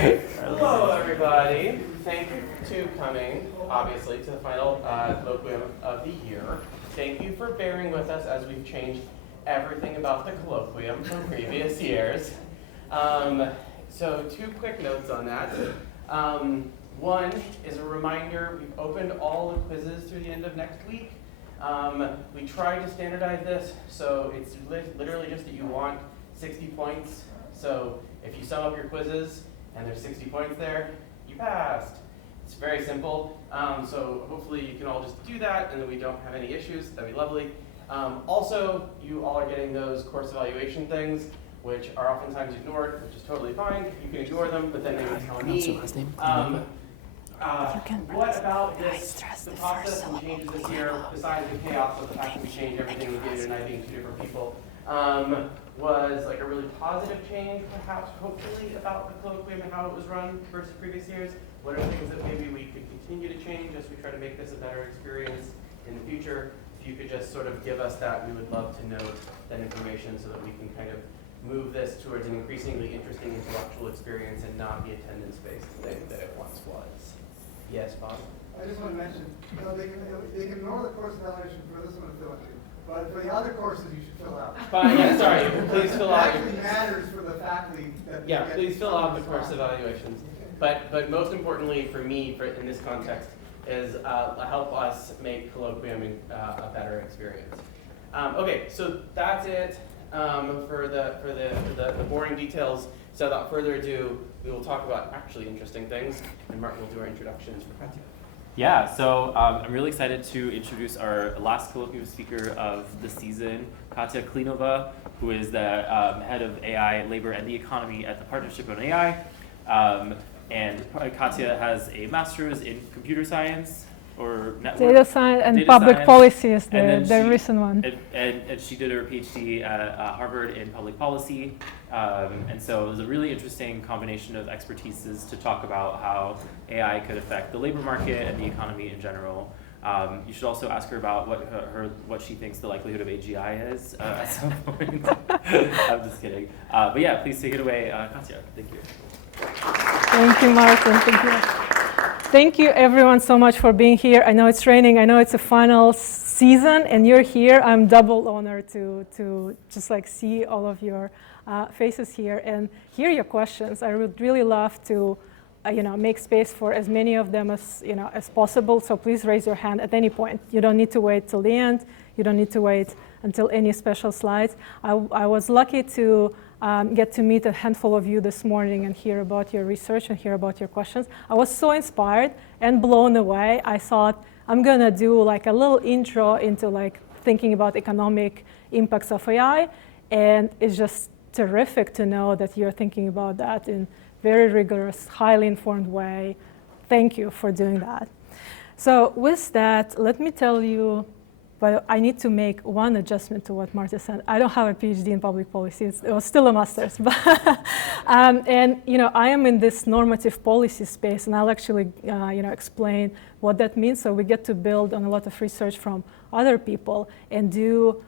Hello, everybody. Thank you for coming, obviously, to the final colloquium of the year. Thank you for bearing with us as we've changed everything about the colloquium from previous years. So 2 quick notes on that. One is a reminder, we've opened all the quizzes through the end of next week. We tried to standardize this, so it's literally just that you want 60 points. So if you sum up your quizzes and there's 60 points there, you passed. It's very simple. So hopefully you can all just do that and then we don't have any issues. That'd be lovely. Also, you all are getting those course evaluation things, which are oftentimes ignored, which is totally fine. You can ignore them, but then they would tell me. What about this, the process and changes this year, besides the chaos of the fact that we changed everything we did and I being 2 different people, was like a really positive change, perhaps, hopefully, about the colloquium and how it was run versus previous years? What are things that maybe we could continue to change as we try to make this a better experience in the future? If you could just sort of give us that, we would love to know that information so that we can kind of move this towards an increasingly interesting intellectual experience and not the attendance-based thing that it once was. Yes, Bob? I just want to mention, they can ignore the course evaluation for this one if they want to, but for the other courses you should fill out. Yeah, sorry, please fill out. It actually matters for the faculty. Yeah, please fill out the course evaluations. But most importantly for me, in this context, is help us make colloquium a better experience. Okay, so that's it for the boring details. So without further ado, we will talk about actually interesting things, and Martin will do our introductions for Katya. Yeah, so I'm really excited to introduce our last colloquium speaker of the season, Katya Klinova, who is the head of AI, labor, and the economy at the Partnership on AI. And Katya has a master's in computer science or network. Data science and data public science. policy is the recent one. And she did her PhD at Harvard in public policy. And so it was a really interesting combination of expertises to talk about how AI could affect the labor market and the economy in general. You should also ask her about what she thinks the likelihood of AGI is at some point. I'm just kidding. But yeah, please take it away, Katya. Thank you. Thank you, Martin. Thank you. Thank you, everyone, so much for being here. I know it's raining. I know it's a final season, and you're here. I'm double honored to just like see all of your faces here and hear your questions. I would really love to, make space for as many of them as possible. So please raise your hand at any point. You don't need to wait till the end. You don't need to wait until any special slides. I was lucky to get to meet a handful of you this morning and hear about your research and hear about your questions. I was so inspired and blown away. I thought I'm gonna do like a little intro into like thinking about economic impacts of AI, and it's just terrific to know that you're thinking about that in very rigorous, highly informed way. Thank you for doing that. So with that, let me tell you. But I need to make one adjustment to what Marta said. I don't have a PhD in public policy. It was still a master's. And I am in this normative policy space, and I'll actually explain what that means. So we get to build on a lot of research from other people and do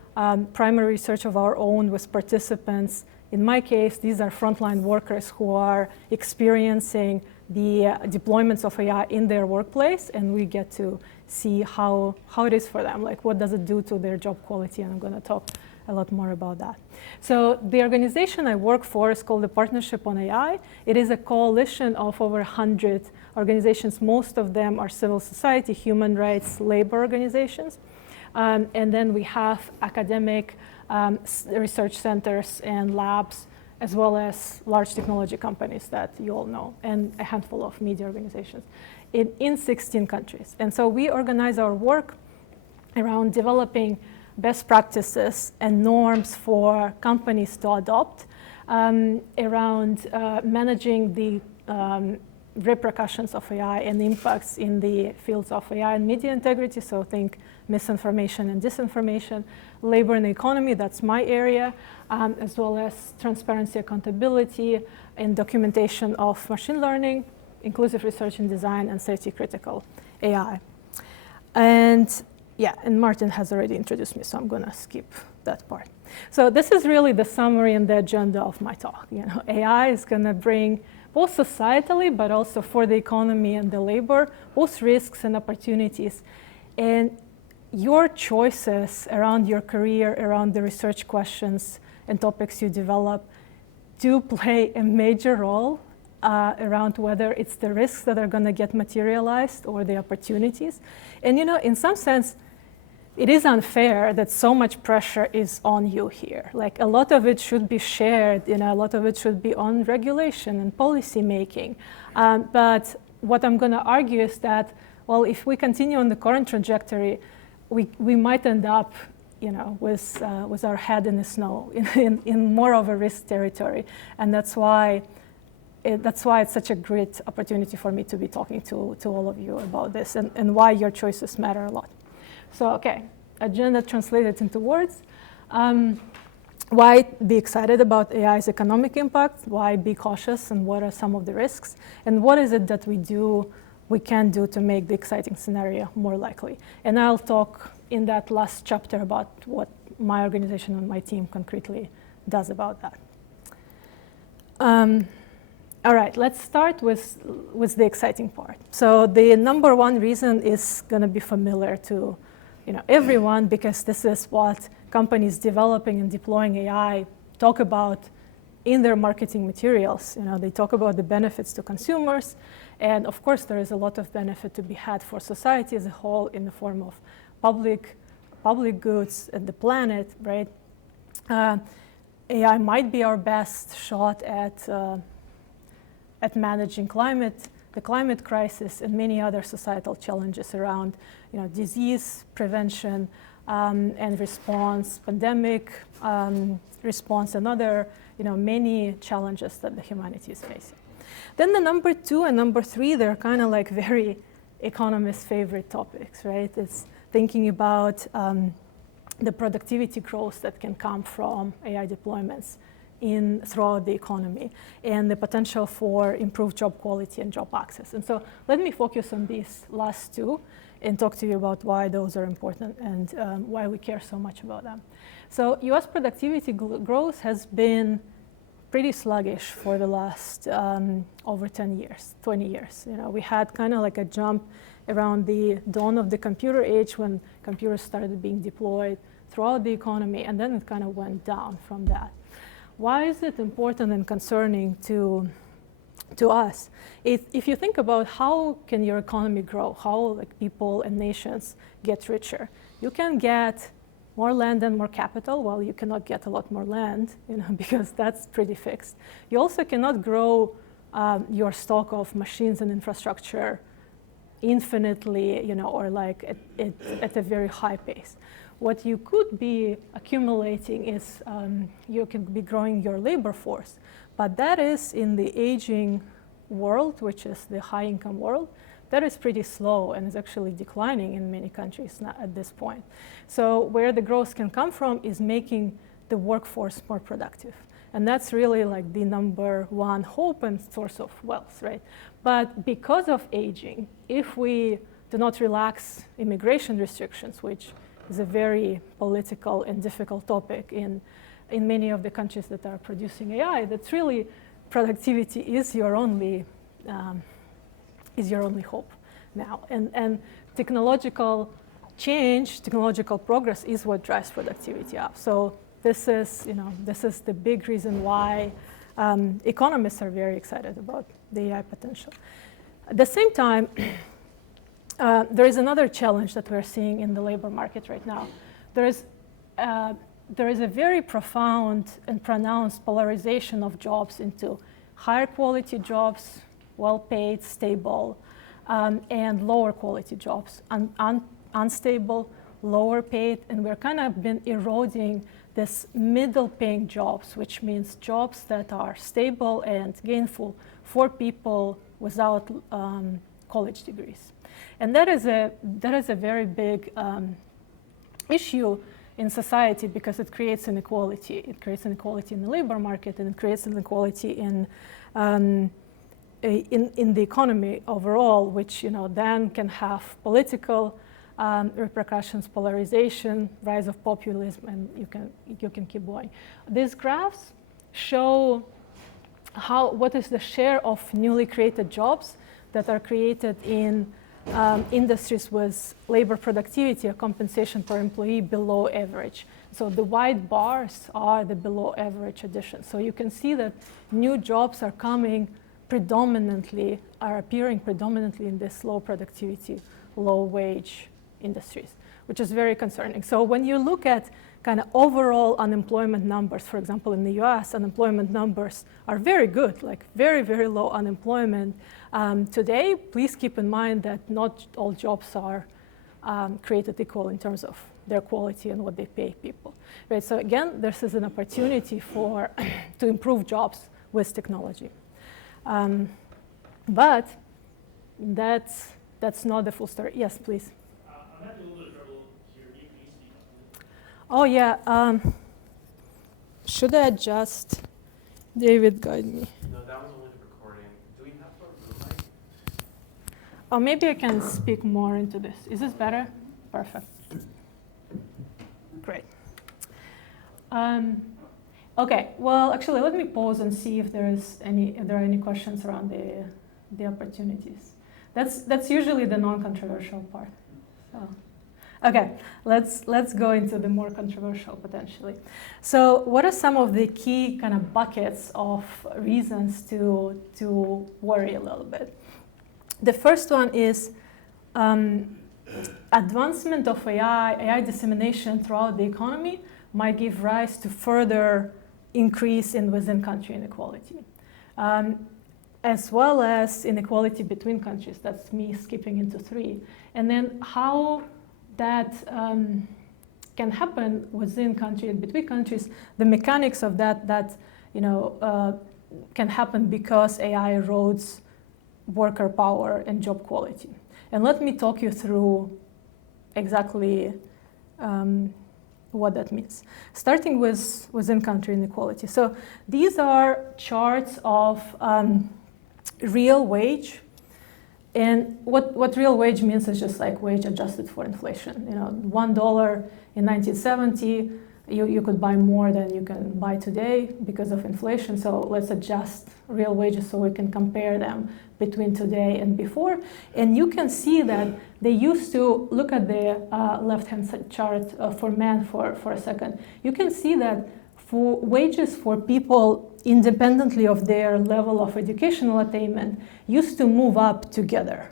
primary research of our own with participants. In my case, these are frontline workers who are experiencing the deployments of AI in their workplace, and we get to see how it is for them, like what does it do to their job quality, and I'm going to talk a lot more about that. So the organization I work for is called the Partnership on AI. It is a coalition of over 100 organizations. Most of them are civil society, human rights, labor organizations. And then we have academic research centers and labs, as well as large technology companies that you all know, and a handful of media organizations in 16 countries. And so we organize our work around developing best practices and norms for companies to adopt, around managing the repercussions of AI and impacts in the fields of AI and media integrity, so think misinformation and disinformation, labor and economy, that's my area, as well as transparency, accountability, and documentation of machine learning, inclusive research and design, and safety critical AI. And Martin has already introduced me, so I'm gonna skip that part. So this is really the summary and the agenda of my talk. AI is gonna bring both societally, but also for the economy and the labor, both risks and opportunities. And your choices around your career, around the research questions and topics you develop, do play a major role around whether it's the risks that are going to get materialized or the opportunities. And in some sense, it is unfair that so much pressure is on you here. Like, a lot of it should be shared, a lot of it should be on regulation and policy making. But what I'm going to argue is that, well, if we continue on the current trajectory, we might end up, with our head in the snow, in more of a risk territory. And that's why it's such a great opportunity for me to be talking to all of you about this, and why your choices matter a lot. So, okay, agenda translated into words. Why be excited about AI's economic impact? Why be cautious, and what are some of the risks? And what is it that we can do to make the exciting scenario more likely? And I'll talk in that last chapter about what my organization and my team concretely does about that. All right, let's start with the exciting part. So the number one reason is going to be familiar to everyone, because this is what companies developing and deploying AI talk about in their marketing materials. They talk about the benefits to consumers, and of course there is a lot of benefit to be had for society as a whole in the form of public goods and the planet, right? AI might be our best shot at managing the climate crisis, and many other societal challenges around disease prevention and response, pandemic response, and other many challenges that the humanity is facing. Then the number 2 and number 3, they're kind of like very economists' favorite topics, right? It's thinking about the productivity growth that can come from AI deployments throughout the economy, and the potential for improved job quality and job access. And so let me focus on these last 2 and talk to you about why those are important and why we care so much about them. So US productivity growth has been pretty sluggish for the last over 10 years, 20 years. We had kind of like a jump around the dawn of the computer age, when computers started being deployed throughout the economy, and then it kind of went down from that. Why is it important and concerning to us? If you think about how can your economy grow, how people and nations get richer, you can get more land and more capital. Well, you cannot get a lot more land, because that's pretty fixed. You also cannot grow your stock of machines and infrastructure infinitely, or like at a very high pace. What you could be accumulating is you can be growing your labor force, but that is in the aging world, which is the high-income world. That is pretty slow and is actually declining in many countries at this point. So where the growth can come from is making the workforce more productive. And that's really like the number one hope and source of wealth, right? But because of aging, if we do not relax immigration restrictions, which is a very political and difficult topic in many of the countries that are producing AI, that's really productivity is your only hope now. And technological change, technological progress is what drives productivity up. So this is the big reason why economists are very excited about the AI potential. At the same time, there is another challenge that we're seeing in the labor market right now. There is a very profound and pronounced polarization of jobs into higher quality jobs, well-paid, stable, and lower quality jobs, unstable, lower paid, and we're kind of been eroding this middle paying jobs, which means jobs that are stable and gainful for people without college degrees. And that is a very big issue in society, because it creates inequality. It creates inequality in the labor market, and it creates inequality in the economy overall, which then can have political repercussions, polarization, rise of populism, and you can keep going. These graphs show what is the share of newly created jobs that are created in industries with labor productivity or compensation per employee below average. So the white bars are the below average addition. So you can see that new jobs are appearing predominantly in this low productivity, low wage industries, which is very concerning. So when you look at kind of overall unemployment numbers, for example, in the US, unemployment numbers are very good, like very, very low unemployment. Today, please keep in mind that not all jobs are created equal in terms of their quality and what they pay people. Right? So again, this is an opportunity to improve jobs with technology. But that's not the full story. Yes, please. I'm having a little bit of trouble hearing you. Can you speak up a little? Oh yeah. Should I adjust? David, guide me. No, that was only the recording. Do we have a room mic? Oh, maybe I can speak more into this. Is this better? Perfect. Great. Okay. Well, actually, let me pause and see if there are any questions around the opportunities. That's usually the non-controversial part. So, okay, let's go into the more controversial potentially. So, what are some of the key kind of buckets of reasons to worry a little bit? The first one is advancement of AI dissemination throughout the economy might give rise to further increase in within-country inequality, as well as inequality between countries. That's me skipping into 3. And then how that can happen within country and between countries, the mechanics of that can happen because AI erodes worker power and job quality. And let me talk you through exactly what that means. Starting with within country inequality. So these are charts of real wage. And what real wage means is just like wage adjusted for inflation. $1 in 1970, you could buy more than you can buy today because of inflation. So let's adjust real wages so we can compare them between today and before. And you can see that they used to, look at the left-hand chart for men for a second. You can see that for wages for people independently of their level of educational attainment used to move up together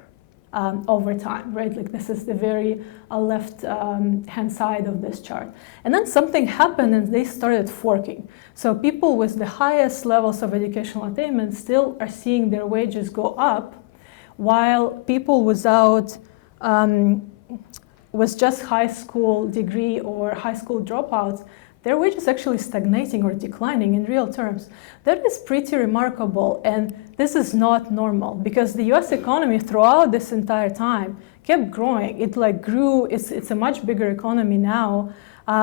over time, right? Like this is the very left hand side of this chart. And then something happened and they started forking. So people with the highest levels of educational attainment still are seeing their wages go up, while people without, with just high school degree or high school dropouts, their wages actually stagnating or declining in real terms. That is pretty remarkable, and this is not normal because the US economy throughout this entire time kept growing. It grew, it's a much bigger economy now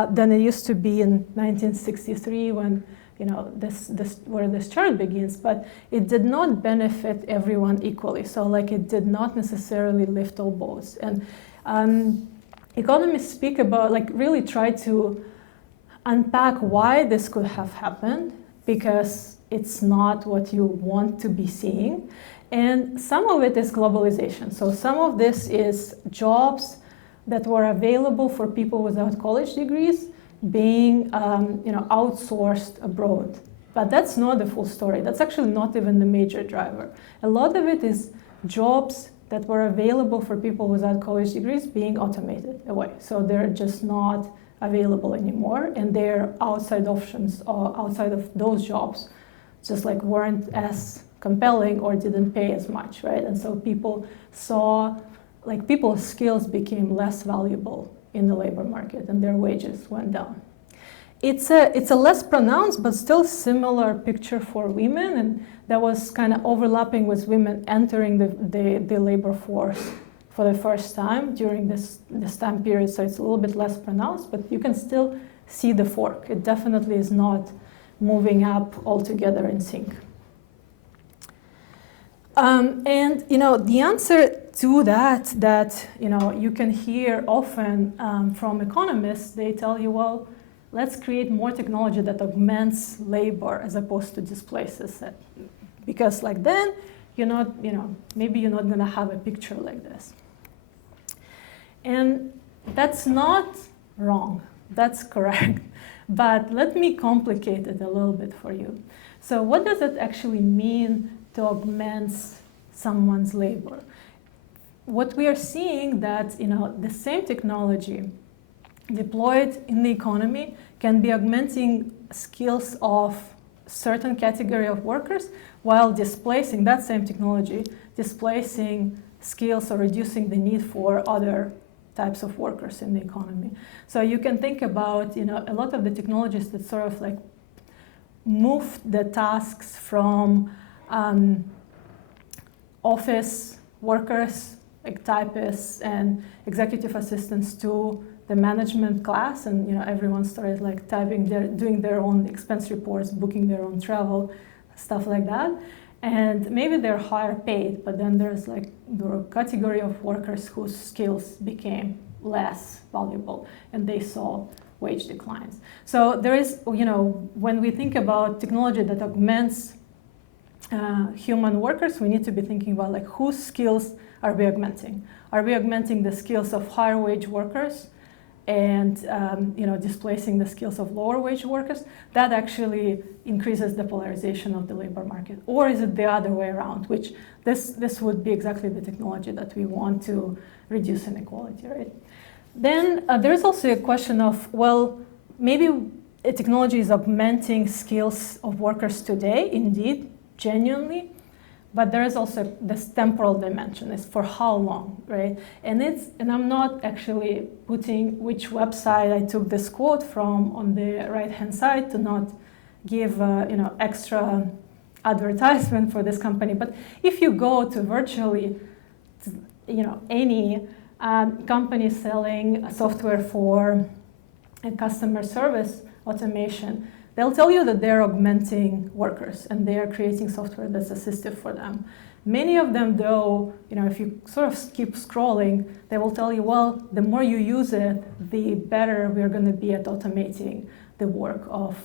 than it used to be in 1963 when where this chart begins, but it did not benefit everyone equally. So it did not necessarily lift all boats. And economists speak about, really try to unpack why this could have happened, because it's not what you want to be seeing. And some of it is globalization. So some of this is jobs that were available for people without college degrees being outsourced abroad. But that's not the full story. That's actually not even the major driver. A lot of it is jobs that were available for people without college degrees being automated away. So they're just not available anymore, and their outside options outside of those jobs just weren't as compelling or didn't pay as much, right? And so people saw people's skills became less valuable in the labor market and their wages went down. It's a less pronounced but still similar picture for women, and that was kind of overlapping with women entering the labor force for the first time during this time period, so it's a little bit less pronounced, but you can still see the fork. It definitely is not moving up altogether in sync. And the answer to that you can hear often from economists, they tell you, well, let's create more technology that augments labor as opposed to displaces it. Because like then, maybe you're not gonna have a picture like this. And that's not wrong, that's correct. But let me complicate it a little bit for you. So what does it actually mean to augment someone's labor? What we are seeing that the same technology deployed in the economy can be augmenting skills of certain category of workers while displacing that same technology, displacing skills or reducing the need for other types of workers in the economy. So you can think about a lot of the technologies that sort of like move the tasks from office workers, like typists and executive assistants, to the management class, and everyone started like doing their own expense reports, booking their own travel, stuff like that. And maybe they're higher paid, but then there's like the category of workers whose skills became less valuable, and they saw wage declines. So there is, when we think about technology that augments human workers, we need to be thinking about like whose skills are we augmenting? Are we augmenting the skills of higher wage workers and displacing the skills of lower wage workers? That actually increases the polarization of the labor market. Or is it the other way around, which this would be exactly the technology that we want to reduce inequality, right? Then there is also a question of, well, maybe a technology is augmenting skills of workers today, indeed, genuinely, but there is also this temporal dimension, is for how long, right? And I'm not actually putting which website I took this quote from on the right-hand side to not give extra advertisement for this company. But if you go to virtually any company selling software for customer service automation, they'll tell you that they're augmenting workers and they are creating software that's assistive for them. Many of them, though, if you sort of keep scrolling, they will tell you, well, the more you use it, the better we're going to be at automating the work of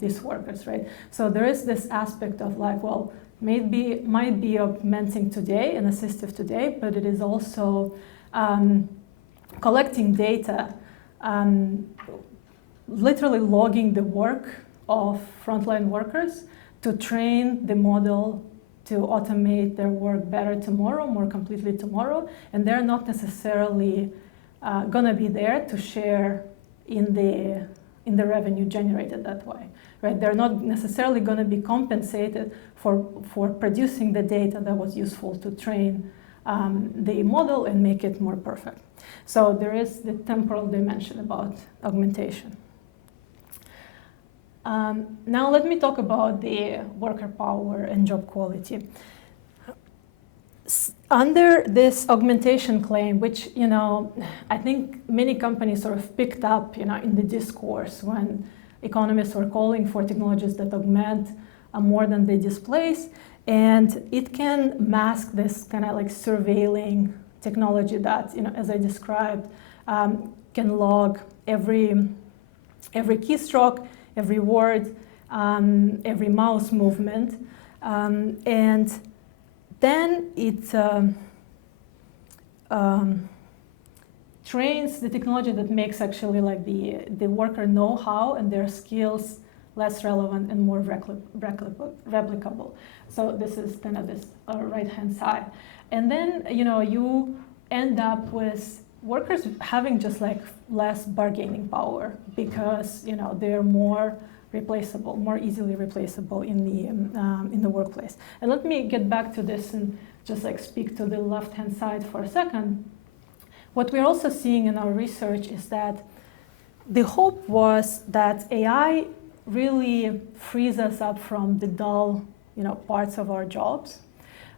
these workers, right? So there is this aspect of like, well, might be augmenting today and assistive today, but it is also collecting data, literally logging the work of frontline workers to train the model to automate their work better tomorrow, more completely tomorrow, and they're not necessarily going to be there to share in the revenue generated that way, right? They're not necessarily going to be compensated for producing the data that was useful to train the model and make it more perfect. So there is the temporal dimension about augmentation. Now let me talk about the worker power and job quality. Under this augmentation claim, which I think many companies sort of picked up in the discourse when economists were calling for technologies that augment more than they displace, and it can mask this kind of like surveilling technology that, as I described, can log every keystroke, every word, every mouse movement, and then it trains the technology that makes actually like the worker know-how and their skills less relevant and more replicable. So this is kind of this right-hand side. And then, you end up with workers having just like less bargaining power because, they're more replaceable, more easily replaceable in the workplace. And let me get back to this and just like speak to the left-hand side for a second. What we're also seeing in our research is that the hope was that AI really frees us up from the dull, parts of our jobs.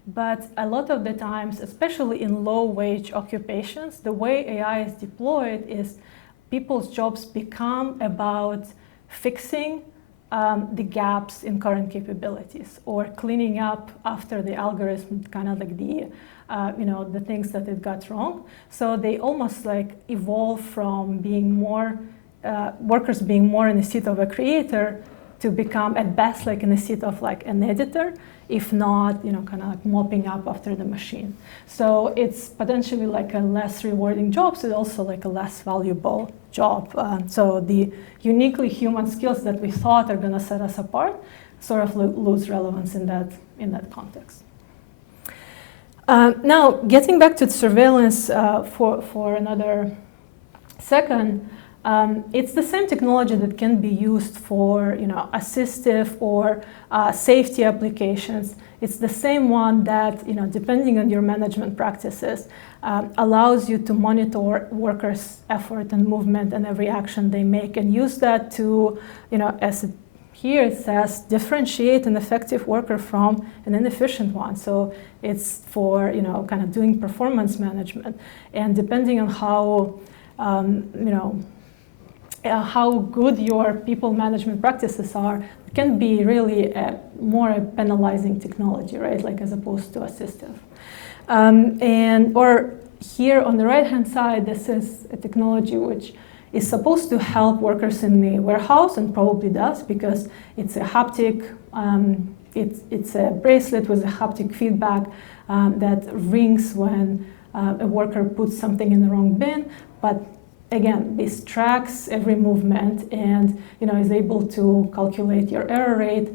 But a lot of the times, especially in low-wage occupations, the way AI is deployed is people's jobs become about fixing the gaps in current capabilities or cleaning up after the algorithm, kind of like the things that it got wrong. So they almost like evolve from being more workers being more in the seat of a creator to become at best like in the seat of like an editor, if not, kind of like mopping up after the machine. So it's potentially like a less rewarding job, so it's also like a less valuable job. So the uniquely human skills that we thought are gonna set us apart sort of lose relevance in that context. Now, getting back to the surveillance for another second, it's the same technology that can be used for assistive or safety applications. It's the same one that, depending on your management practices, allows you to monitor workers' effort and movement and every action they make, and use that to, as here it says, differentiate an effective worker from an inefficient one. So it's for kind of doing performance management, and depending on how how good your people management practices are, it can be really more a penalizing technology, right? Like as opposed to assistive. Or here on the right-hand side, this is a technology which is supposed to help workers in the warehouse, and probably does, because it's a haptic, it's a bracelet with a haptic feedback that rings when a worker puts something in the wrong bin. But again, this tracks every movement and is able to calculate your error rate,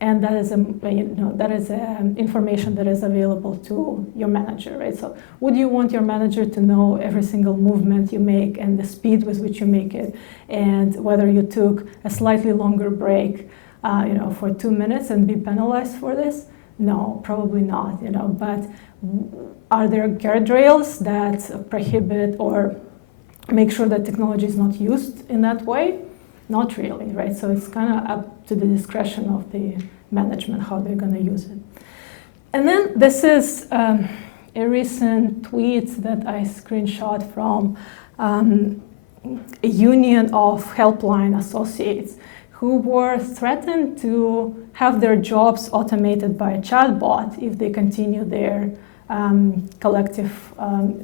and that is information that is available to your manager, right? So would you want your manager to know every single movement you make and the speed with which you make it, and whether you took a slightly longer break, for 2 minutes and be penalized for this? No, probably not, But are there guardrails that prohibit or make sure that technology is not used in that way? Not really, right? So it's kind of up to the discretion of the management how they're going to use it. And then this is a recent tweet that I screenshot from a union of helpline associates who were threatened to have their jobs automated by a chatbot if they continue their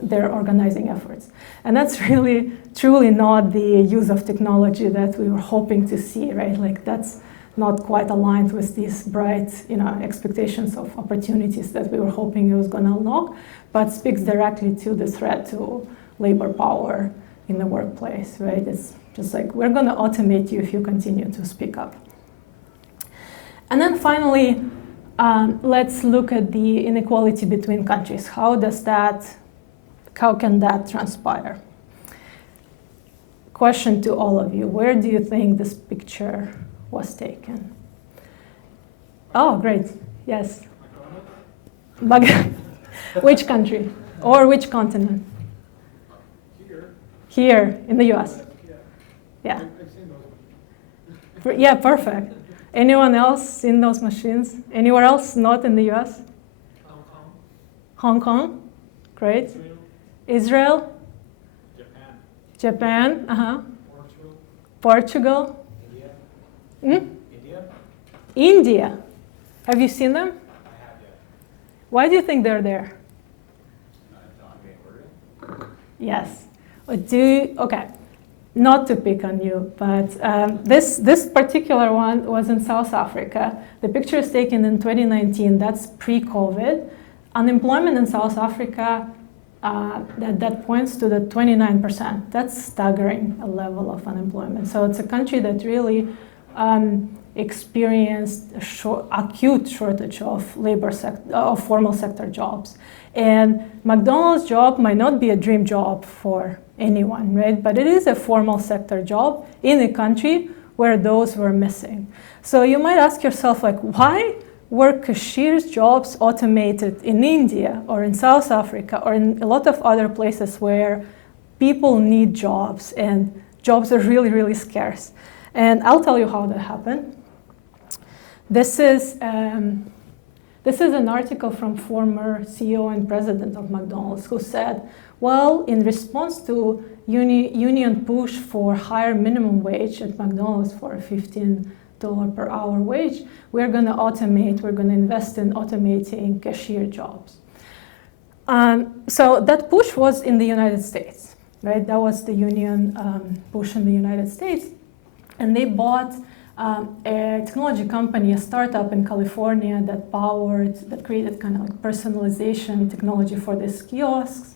their organizing efforts. And that's really, truly not the use of technology that we were hoping to see, right? Like that's not quite aligned with these bright, expectations of opportunities that we were hoping it was going to unlock, but speaks directly to the threat to labor power in the workplace, right? It's just like, we're going to automate you if you continue to speak up. And then finally, let's look at the inequality between countries. How can that transpire? Question to all of you, where do you think this picture was taken? Oh, great, yes. Which country or which continent? Here in the US. Yeah. Yeah, perfect. Anyone else seen those machines? Anywhere else not in the US? Hong Kong? Great. Israel? Japan? Uh-huh. Portugal? India. Have you seen them? I have, yeah. Why do you think they're there? Yes. Okay. Not to pick on you, but this particular one was in South Africa. The picture is taken in 2019. That's pre-COVID. Unemployment in South Africa, that points to the 29%. That's staggering, a level of unemployment. So it's a country that really experienced acute shortage of of formal sector jobs. And McDonald's job might not be a dream job for anyone, right? But it is a formal sector job in a country where those were missing. So you might ask yourself, like, why were cashiers' jobs automated in India or in South Africa or in a lot of other places where people need jobs and jobs are really, really scarce? And I'll tell you how that happened. This is an article from former CEO and president of McDonald's who said, well, in response to union push for higher minimum wage at McDonald's for a $15 per hour wage, we're going to invest in automating cashier jobs. So that push was in the United States, right? That was the union push in the United States. And they bought a technology company, a startup in California that created kind of like personalization technology for these kiosks.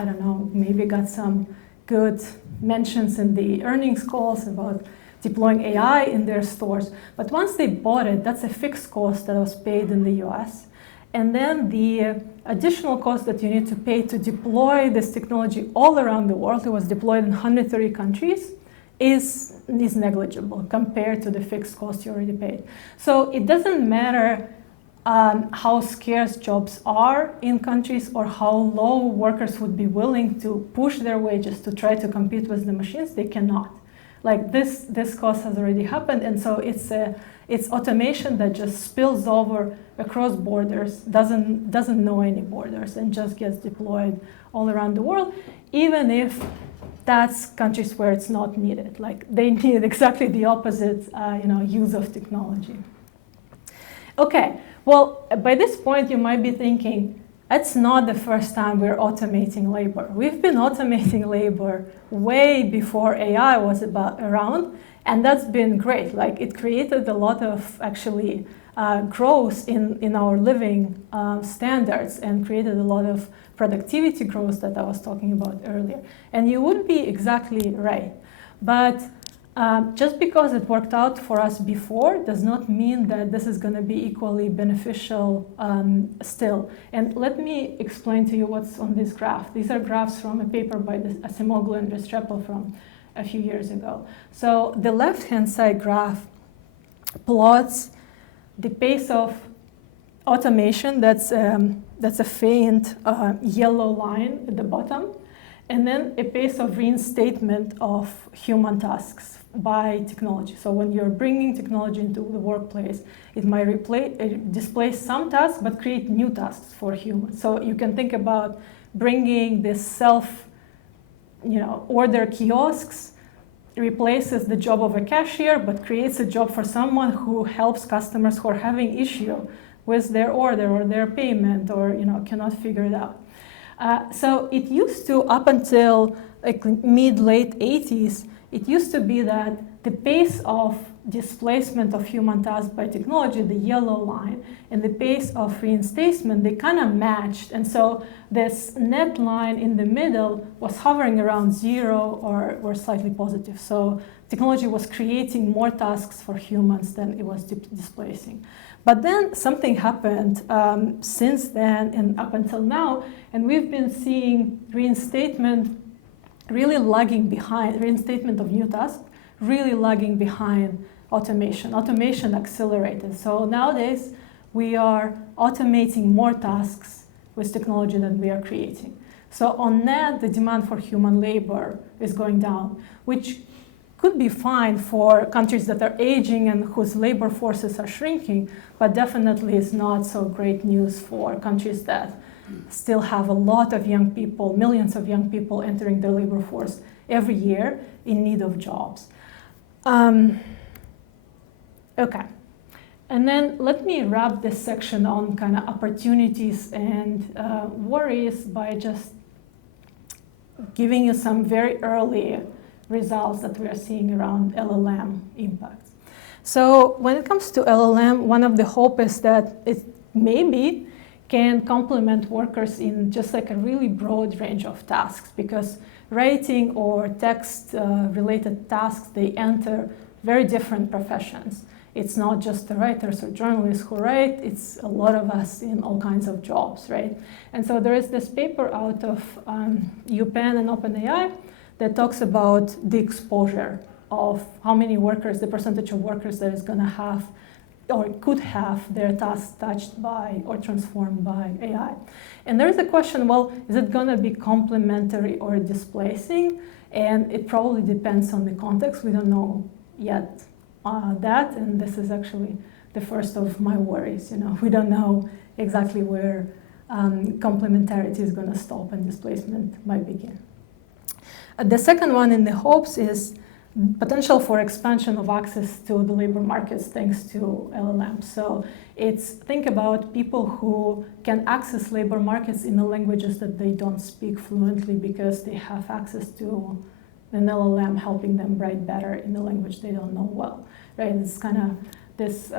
I don't know, maybe got some good mentions in the earnings calls about deploying AI in their stores. But once they bought it, that's a fixed cost that was paid in the US. And then the additional cost that you need to pay to deploy this technology all around the world, it was deployed in 130 countries, is negligible compared to the fixed cost you already paid. So it doesn't matter how scarce jobs are in countries or how low workers would be willing to push their wages to try to compete with the machines, they cannot. Like this cost has already happened, and so it's automation that just spills over across borders, doesn't know any borders, and just gets deployed all around the world, even if that's countries where it's not needed. Like they need exactly the opposite, use of technology. Okay, well, by this point you might be thinking, it's not the first time we're automating labor. We've been automating labor way before AI was around, and that's been great. Like it created a lot of actually growth in our living standards and created a lot of productivity growth that I was talking about earlier. And you would be exactly right. But just because it worked out for us before does not mean that this is going to be equally beneficial still. And let me explain to you what's on this graph. These are graphs from a paper by Asimoglu and Restrepo from a few years ago. So the left-hand side graph plots the pace of automation, that's a faint yellow line at the bottom, and then a pace of reinstatement of human tasks by technology. So when you're bringing technology into the workplace, it might displace some tasks, but create new tasks for humans. So you can think about bringing this order kiosks, replaces the job of a cashier, but creates a job for someone who helps customers who are having issue with their order or their payment or cannot figure it out. So it used to, up until like mid-late 80s, it used to be that the pace of displacement of human tasks by technology, the yellow line, and the pace of reinstatement, they kind of matched. And so this net line in the middle was hovering around 0 or slightly positive. So technology was creating more tasks for humans than it was displacing. But then something happened since then and up until now, and we've been seeing reinstatement really lagging behind, reinstatement of new tasks, really lagging behind automation. Automation accelerated. So nowadays, we are automating more tasks with technology than we are creating. So on net, the demand for human labor is going down, which could be fine for countries that are aging and whose labor forces are shrinking, but definitely is not so great news for countries that still have a lot of young people, millions of young people entering the labor force every year in need of jobs. Okay, and then let me wrap this section on kind of opportunities and worries by just giving you some very early results that we are seeing around LLM impacts. So when it comes to LLM, one of the hope is that it maybe can complement workers in just like a really broad range of tasks, because writing or text related tasks, they enter very different professions. It's not just the writers or journalists who write, it's a lot of us in all kinds of jobs, right? And so there is this paper out of UPenn and OpenAI that talks about the exposure of how many workers, the percentage of workers that is going to have or could have their tasks touched by or transformed by AI. And there is a question, well, is it going to be complementary or displacing? And it probably depends on the context. We don't know yet that, and this is actually the first of my worries. We don't know exactly where complementarity is going to stop and displacement might begin. The second one in the hopes is potential for expansion of access to the labor markets thanks to LLMs. So think about people who can access labor markets in the languages that they don't speak fluently because they have access to an LLM helping them write better in the language they don't know well, right? It's kind of this,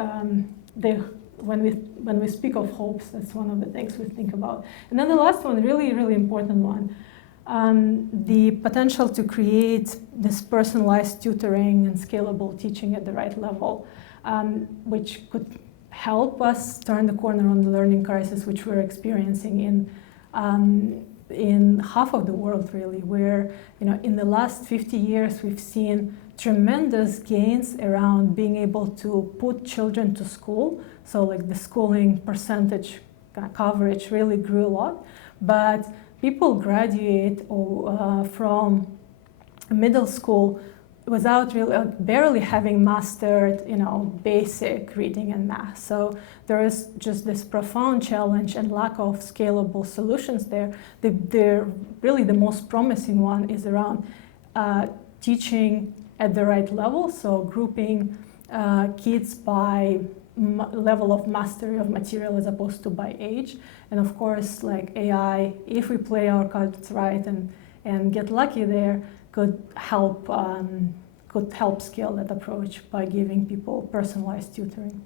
when we speak of hopes, that's one of the things we think about. And then the last one, really, really important one, the potential to create this personalized tutoring and scalable teaching at the right level, which could help us turn the corner on the learning crisis, which we're experiencing in half of the world, really, where in the last 50 years we've seen tremendous gains around being able to put children to school. So like the schooling percentage coverage really grew a lot, but people graduate from middle school without really, barely having mastered, basic reading and math. So there is just this profound challenge and lack of scalable solutions there. Really the most promising one is around teaching at the right level, so grouping kids by level of mastery of material as opposed to by age. And of course, like AI, if we play our cards right and get lucky there, could help scale that approach by giving people personalized tutoring.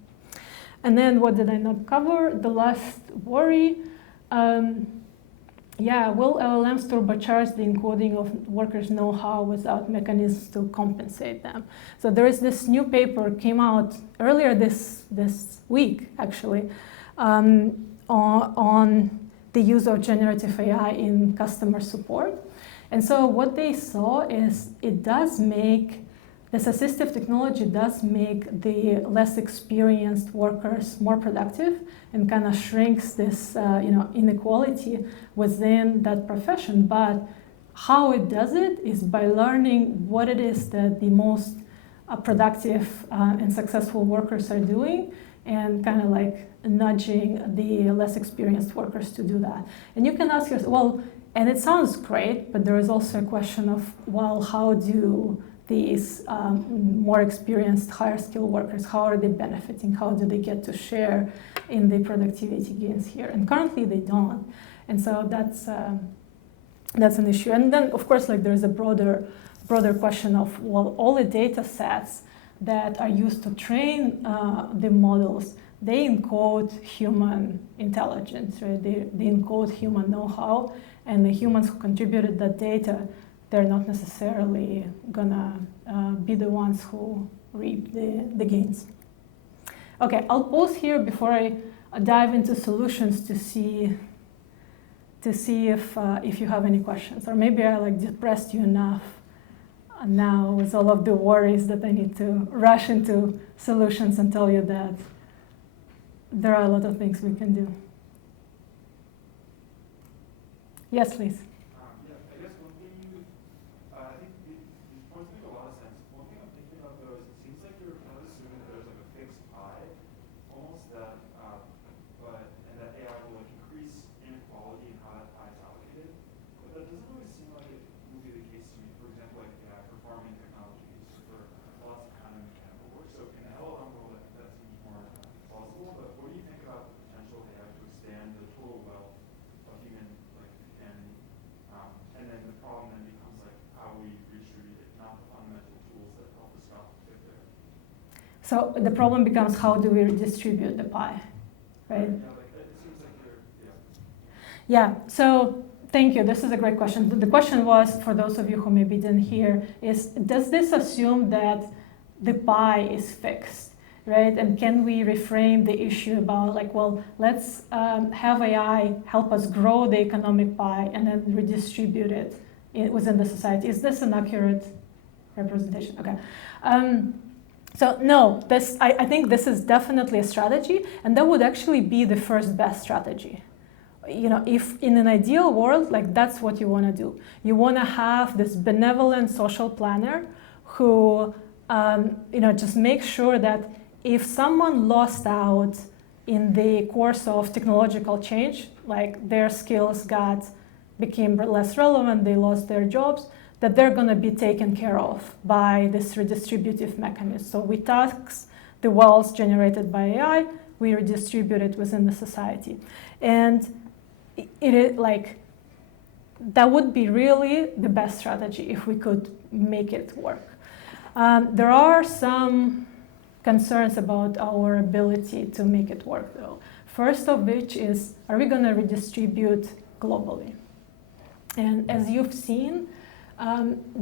And then what did I not cover? The last worry. Will LLMs turbocharge the encoding of workers' know-how without mechanisms to compensate them? So there is this new paper came out earlier this week, actually, on the use of generative AI in customer support. And so what they saw is this assistive technology does make the less experienced workers more productive and kind of shrinks this inequality within that profession. But how it does it is by learning what it is that the most productive and successful workers are doing and kind of like nudging the less experienced workers to do that. And you can ask yourself, well, and it sounds great, but there is also a question of, well, how do these more experienced, higher skilled workers, how are they benefiting? How do they get to share in the productivity gains here? And currently they don't. And so that's an issue. And then, of course, like there's a broader question of, well, all the data sets that are used to train the models, they encode human intelligence, right? They encode human know-how, and the humans who contributed that data, they're not necessarily gonna be the ones who reap the gains. Okay, I'll pause here before I dive into solutions to see if you have any questions, or maybe I depressed you enough now with all of the worries that I need to rush into solutions and tell you that there are a lot of things we can do. Yes, please. I guess one thing I think these points make a lot of sense. One thing I'm thinking about though is it seems like you're kind of assuming that there's like a fixed pie, almost that, and that AI will increase inequality in how that pie is allocated. But that doesn't really seem like it will be the case to me. For example, like for farming technologies, for lots of kind of mechanical work. So in the LLM world, that seems more plausible. But what do you think about the potential of AI to expand the total wealth of human and then the problem then becomes like how we redistribute it, not the fundamental tools that help us get there. So the problem becomes how do we redistribute the pie, right? Yeah, it seems like Yeah, so thank you. This is a great question. The question was, for those of you who maybe didn't hear, is does this assume that the pie is fixed? Right, and can we reframe the issue about let's have AI help us grow the economic pie and then redistribute it within the society? Is this an accurate representation? Okay. So no, I think this is definitely a strategy, and that would actually be the first best strategy. If in an ideal world, that's what you want to do. You want to have this benevolent social planner who, just makes sure that if someone lost out in the course of technological change, like their skills became less relevant, they lost their jobs, that they're going to be taken care of by this redistributive mechanism. So we tax the wealth generated by AI, we redistribute it within the society. And it is like, that would be really the best strategy if we could make it work. There are some concerns about our ability to make it work, though. First of which is, are we going to redistribute globally? And as you've seen,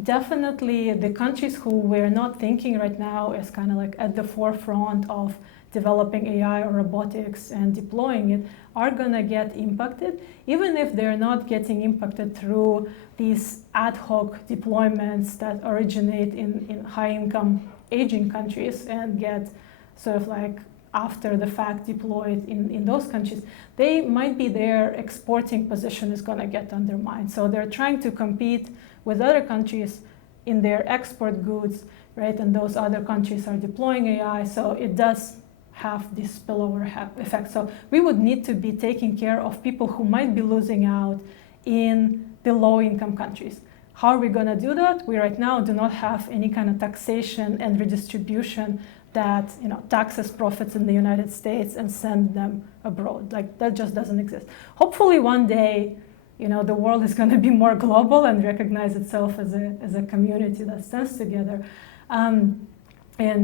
definitely the countries who we're not thinking right now as kind of like at the forefront of developing AI or robotics and deploying it are going to get impacted, even if they're not getting impacted through these ad hoc deployments that originate in high-income aging countries and get sort of like after the fact deployed in those countries. They might be their exporting position is going to get undermined. So they're trying to compete with other countries in their export goods, right? And those other countries are deploying AI, so it does have this spillover effect. So we would need to be taking care of people who might be losing out in the low-income countries. How are we going to do that? We right now do not have any kind of taxation and redistribution that taxes profits in the United States and send them abroad. Like that just doesn't exist. Hopefully one day, the world is going to be more global and recognize itself as a community that stands together. And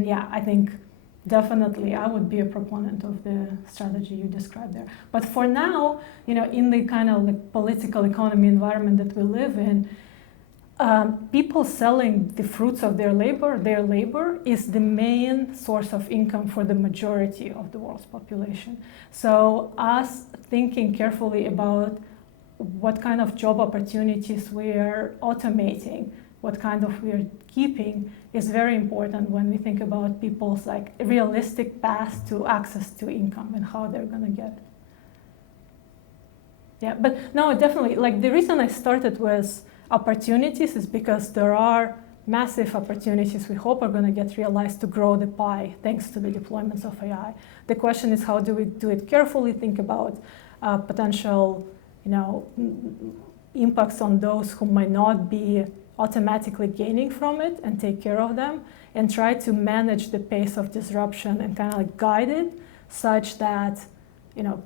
yeah, I think definitely I would be a proponent of the strategy you described there. But for now, in the kind of like political economy environment that we live in, people selling the fruits of their labor is the main source of income for the majority of the world's population. So us thinking carefully about what kind of job opportunities we are automating, what kind of we are keeping is very important when we think about people's like realistic path to access to income and how they're going to get it. Yeah, but no, definitely, like the reason I started with opportunities is because there are massive opportunities we hope are going to get realized to grow the pie thanks to the deployments of AI. The question is, how do we do it carefully, think about potential impacts on those who might not be automatically gaining from it and take care of them, and try to manage the pace of disruption and kind of like guide it such that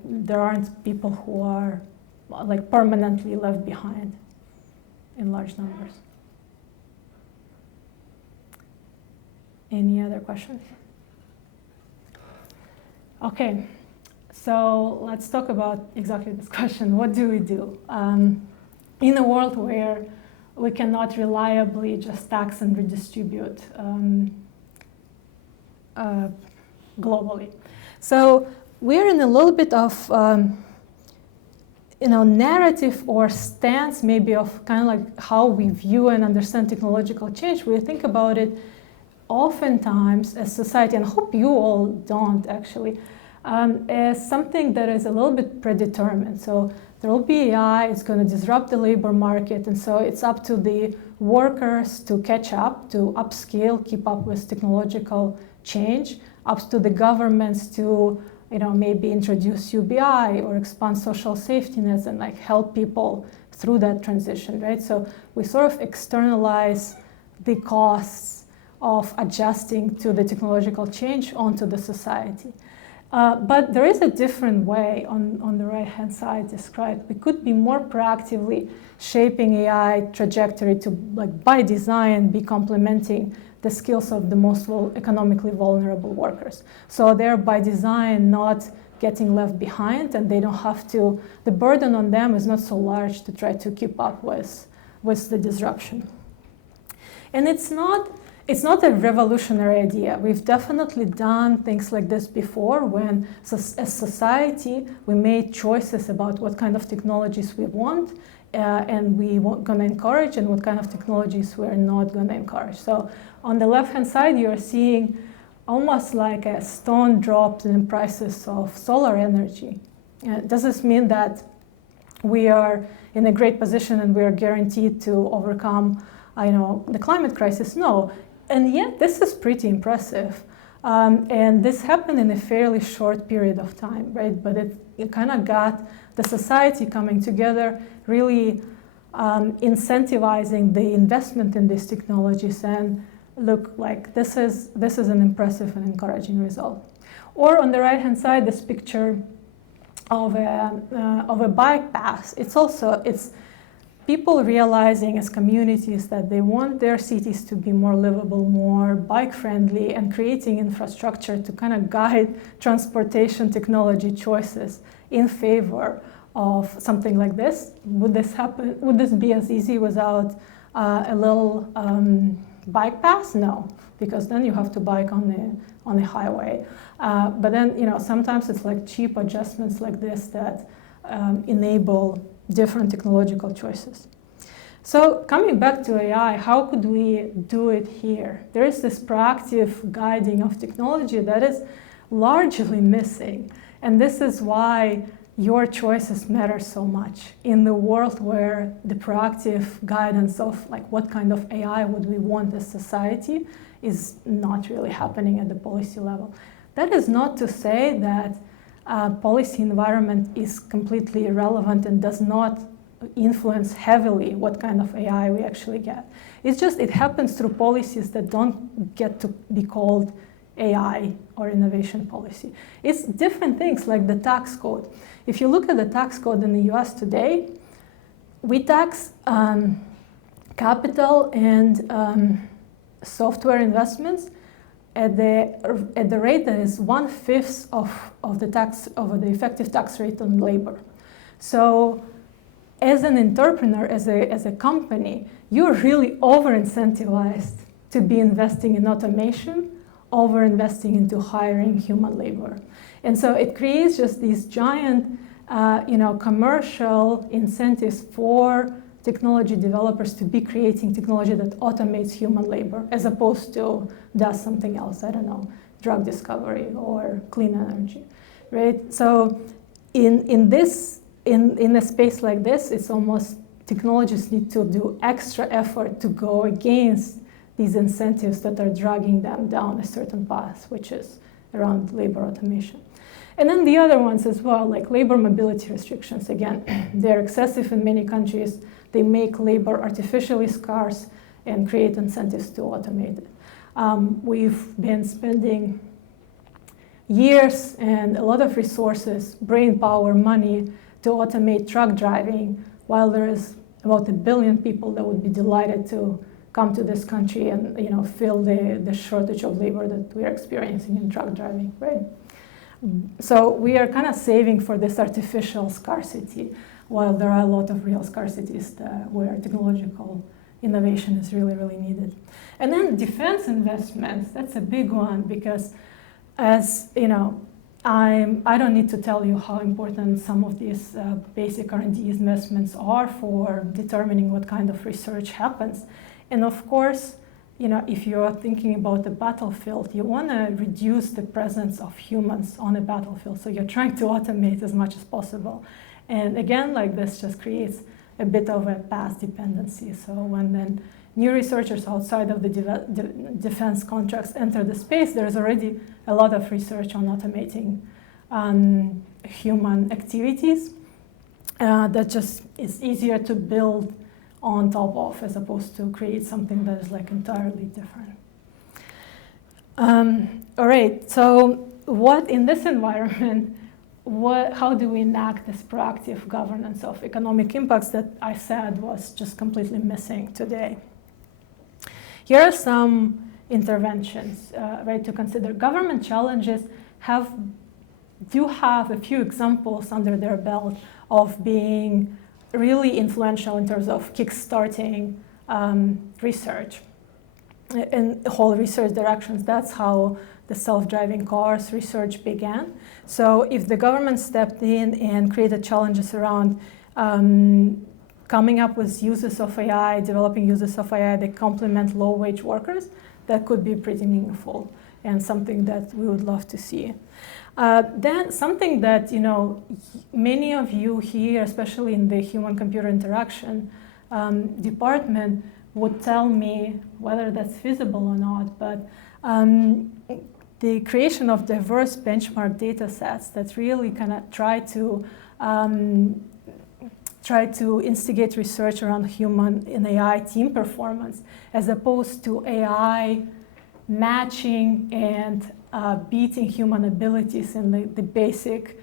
there aren't people who are like permanently left behind in large numbers. Any other questions? Okay, so let's talk about exactly this question. What do we do? In a world where we cannot reliably just tax and redistribute globally. So we're in a little bit of narrative or stance maybe of kind of like how we view and understand technological change. We think about it oftentimes as society, and I hope you all don't actually, as something that is a little bit predetermined. So there will be AI, it's going to disrupt the labor market, and so it's up to the workers to catch up, to upskill, keep up with technological change, up to the governments to maybe introduce UBI or expand social safety nets and like help people through that transition, right? So we sort of externalize the costs of adjusting to the technological change onto the society. But there is a different way on the right-hand side described. We could be more proactively shaping AI trajectory to, like by design, be complementing the skills of the most economically vulnerable workers. So they're by design not getting left behind, and they don't have to, the burden on them is not so large to try to keep up with the disruption. And it's not a revolutionary idea. We've definitely done things like this before when, as society, we made choices about what kind of technologies we want and we going to encourage and what kind of technologies we're not going to encourage. So on the left-hand side, you're seeing almost like a stone dropped in prices of solar energy. Does this mean that we are in a great position and we are guaranteed to overcome the climate crisis? No. And yet, this is pretty impressive. And this happened in a fairly short period of time, right? But it kind of got the society coming together, really incentivizing the investment in these technologies, and look, like this is an impressive and encouraging result. Or on the right-hand side, this picture of a bike path. It's people realizing as communities that they want their cities to be more livable, more bike-friendly, and creating infrastructure to kind of guide transportation technology choices in favor of something like this. Would this happen? Would this be as easy without a little bike path? No, because then you have to bike on the highway. But then, sometimes it's like cheap adjustments like this that enable different technological choices. So coming back to AI, how could we do it here? There is this proactive guiding of technology that is largely missing. And this is why your choices matter so much in the world where the proactive guidance of like what kind of AI would we want as society is not really happening at the policy level. That is not to say that policy environment is completely irrelevant and does not influence heavily what kind of AI we actually get. It's just it happens through policies that don't get to be called AI or innovation policy. It's different things like the tax code. If you look at the tax code in the US today, we tax capital and software investments at the rate that is 1/5 of the effective tax rate on labor. So as an entrepreneur, as a company, you're really over-incentivized to be investing in automation, over-investing into hiring human labor. And so it creates just these giant commercial incentives for technology developers to be creating technology that automates human labor as opposed to does something else, I don't know, drug discovery or clean energy, right? So in a space like this, it's almost technologists need to do extra effort to go against these incentives that are dragging them down a certain path, which is around labor automation. And then the other ones as well, like labor mobility restrictions. Again, they're excessive in many countries. They make labor artificially scarce and create incentives to automate it. We've been spending years and a lot of resources, brain power, money to automate truck driving, while there is about 1 billion people that would be delighted to come to this country and fill the shortage of labor that we're experiencing in truck driving, right? So we are kind of saving for this artificial scarcity, while there are a lot of real scarcities where technological innovation is really, really needed. And then defense investments, that's a big one because as I don't need to tell you how important some of these basic R&D investments are for determining what kind of research happens. And of course, if you're thinking about the battlefield, you want to reduce the presence of humans on a battlefield. So you're trying to automate as much as possible. And again, like this just creates a bit of a path dependency. So when then new researchers outside of the defense contracts enter the space, there's already a lot of research on automating human activities that just is easier to build on top of as opposed to create something that is like entirely different. All right, so what in this environment, how do we enact this proactive governance of economic impacts that I said was just completely missing today? Here are some interventions, right, to consider. Government challenges do have a few examples under their belt of being really influential in terms of kickstarting research and whole research directions. That's how the self-driving cars research began. So if the government stepped in and created challenges around coming up with uses of AI, developing uses of AI that complement low-wage workers, that could be pretty meaningful and something that we would love to see. Then something that many of you here, especially in the human-computer interaction department, would tell me whether that's feasible or not. But the creation of diverse benchmark data sets that really kind of try to try to instigate research around human and AI team performance, as opposed to AI matching and beating human abilities in the basic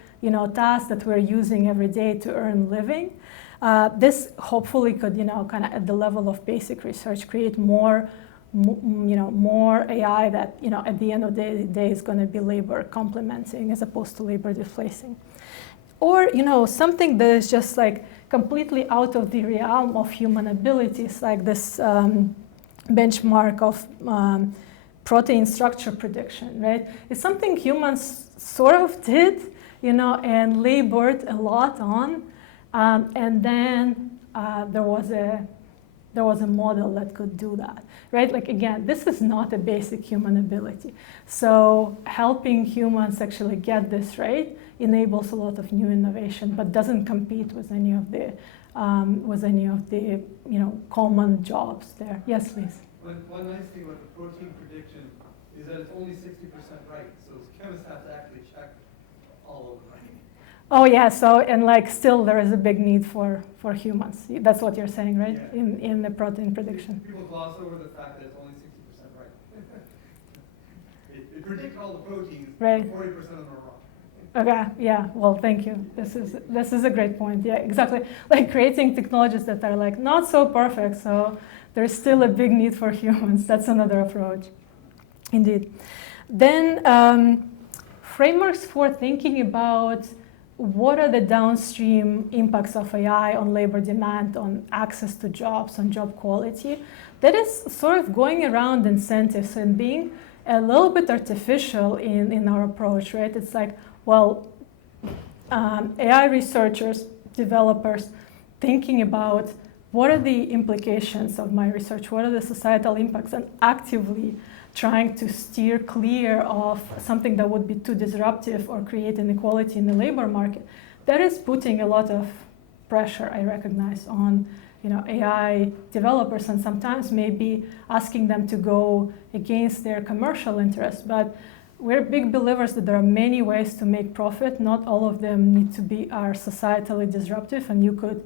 tasks that we're using every day to earn living. This hopefully could, kind of at the level of basic research, create more AI that, at the end of the day is going to be labor complementing as opposed to labor displacing. Or, something that is just like completely out of the realm of human abilities, like this benchmark of protein structure prediction, right? It's something humans sort of did, and labored a lot on. And then there was a model that could do that, right? Like, again, this is not a basic human ability. So helping humans actually get this right enables a lot of new innovation, but doesn't compete with any of the common jobs there. Yes, please. One nice thing about the protein prediction is that it's only 60% right. So chemists have to actually check all of them, right? Oh yeah, so, and like still there is a big need for humans. That's what you're saying, right? Yeah. In the protein prediction. People gloss over the fact that it's only 60% right. It predicts all the proteins, Right. 40% of them are wrong. Okay, yeah, well, thank you. This is a great point. Yeah, exactly. Like creating technologies that are like not so perfect, so there's still a big need for humans. That's another approach. Indeed. Then frameworks for thinking about what are the downstream impacts of AI on labor demand, on access to jobs, on job quality. That is sort of going around incentives and being a little bit artificial in our approach, right? It's like, well, AI researchers, developers, thinking about what are the implications of my research, what are the societal impacts, and actively trying to steer clear of something that would be too disruptive or create inequality in the labor market. That is putting a lot of pressure, I recognize, on AI developers, and sometimes maybe asking them to go against their commercial interests. But we're big believers that there are many ways to make profit. Not all of them need to be societally disruptive, and you could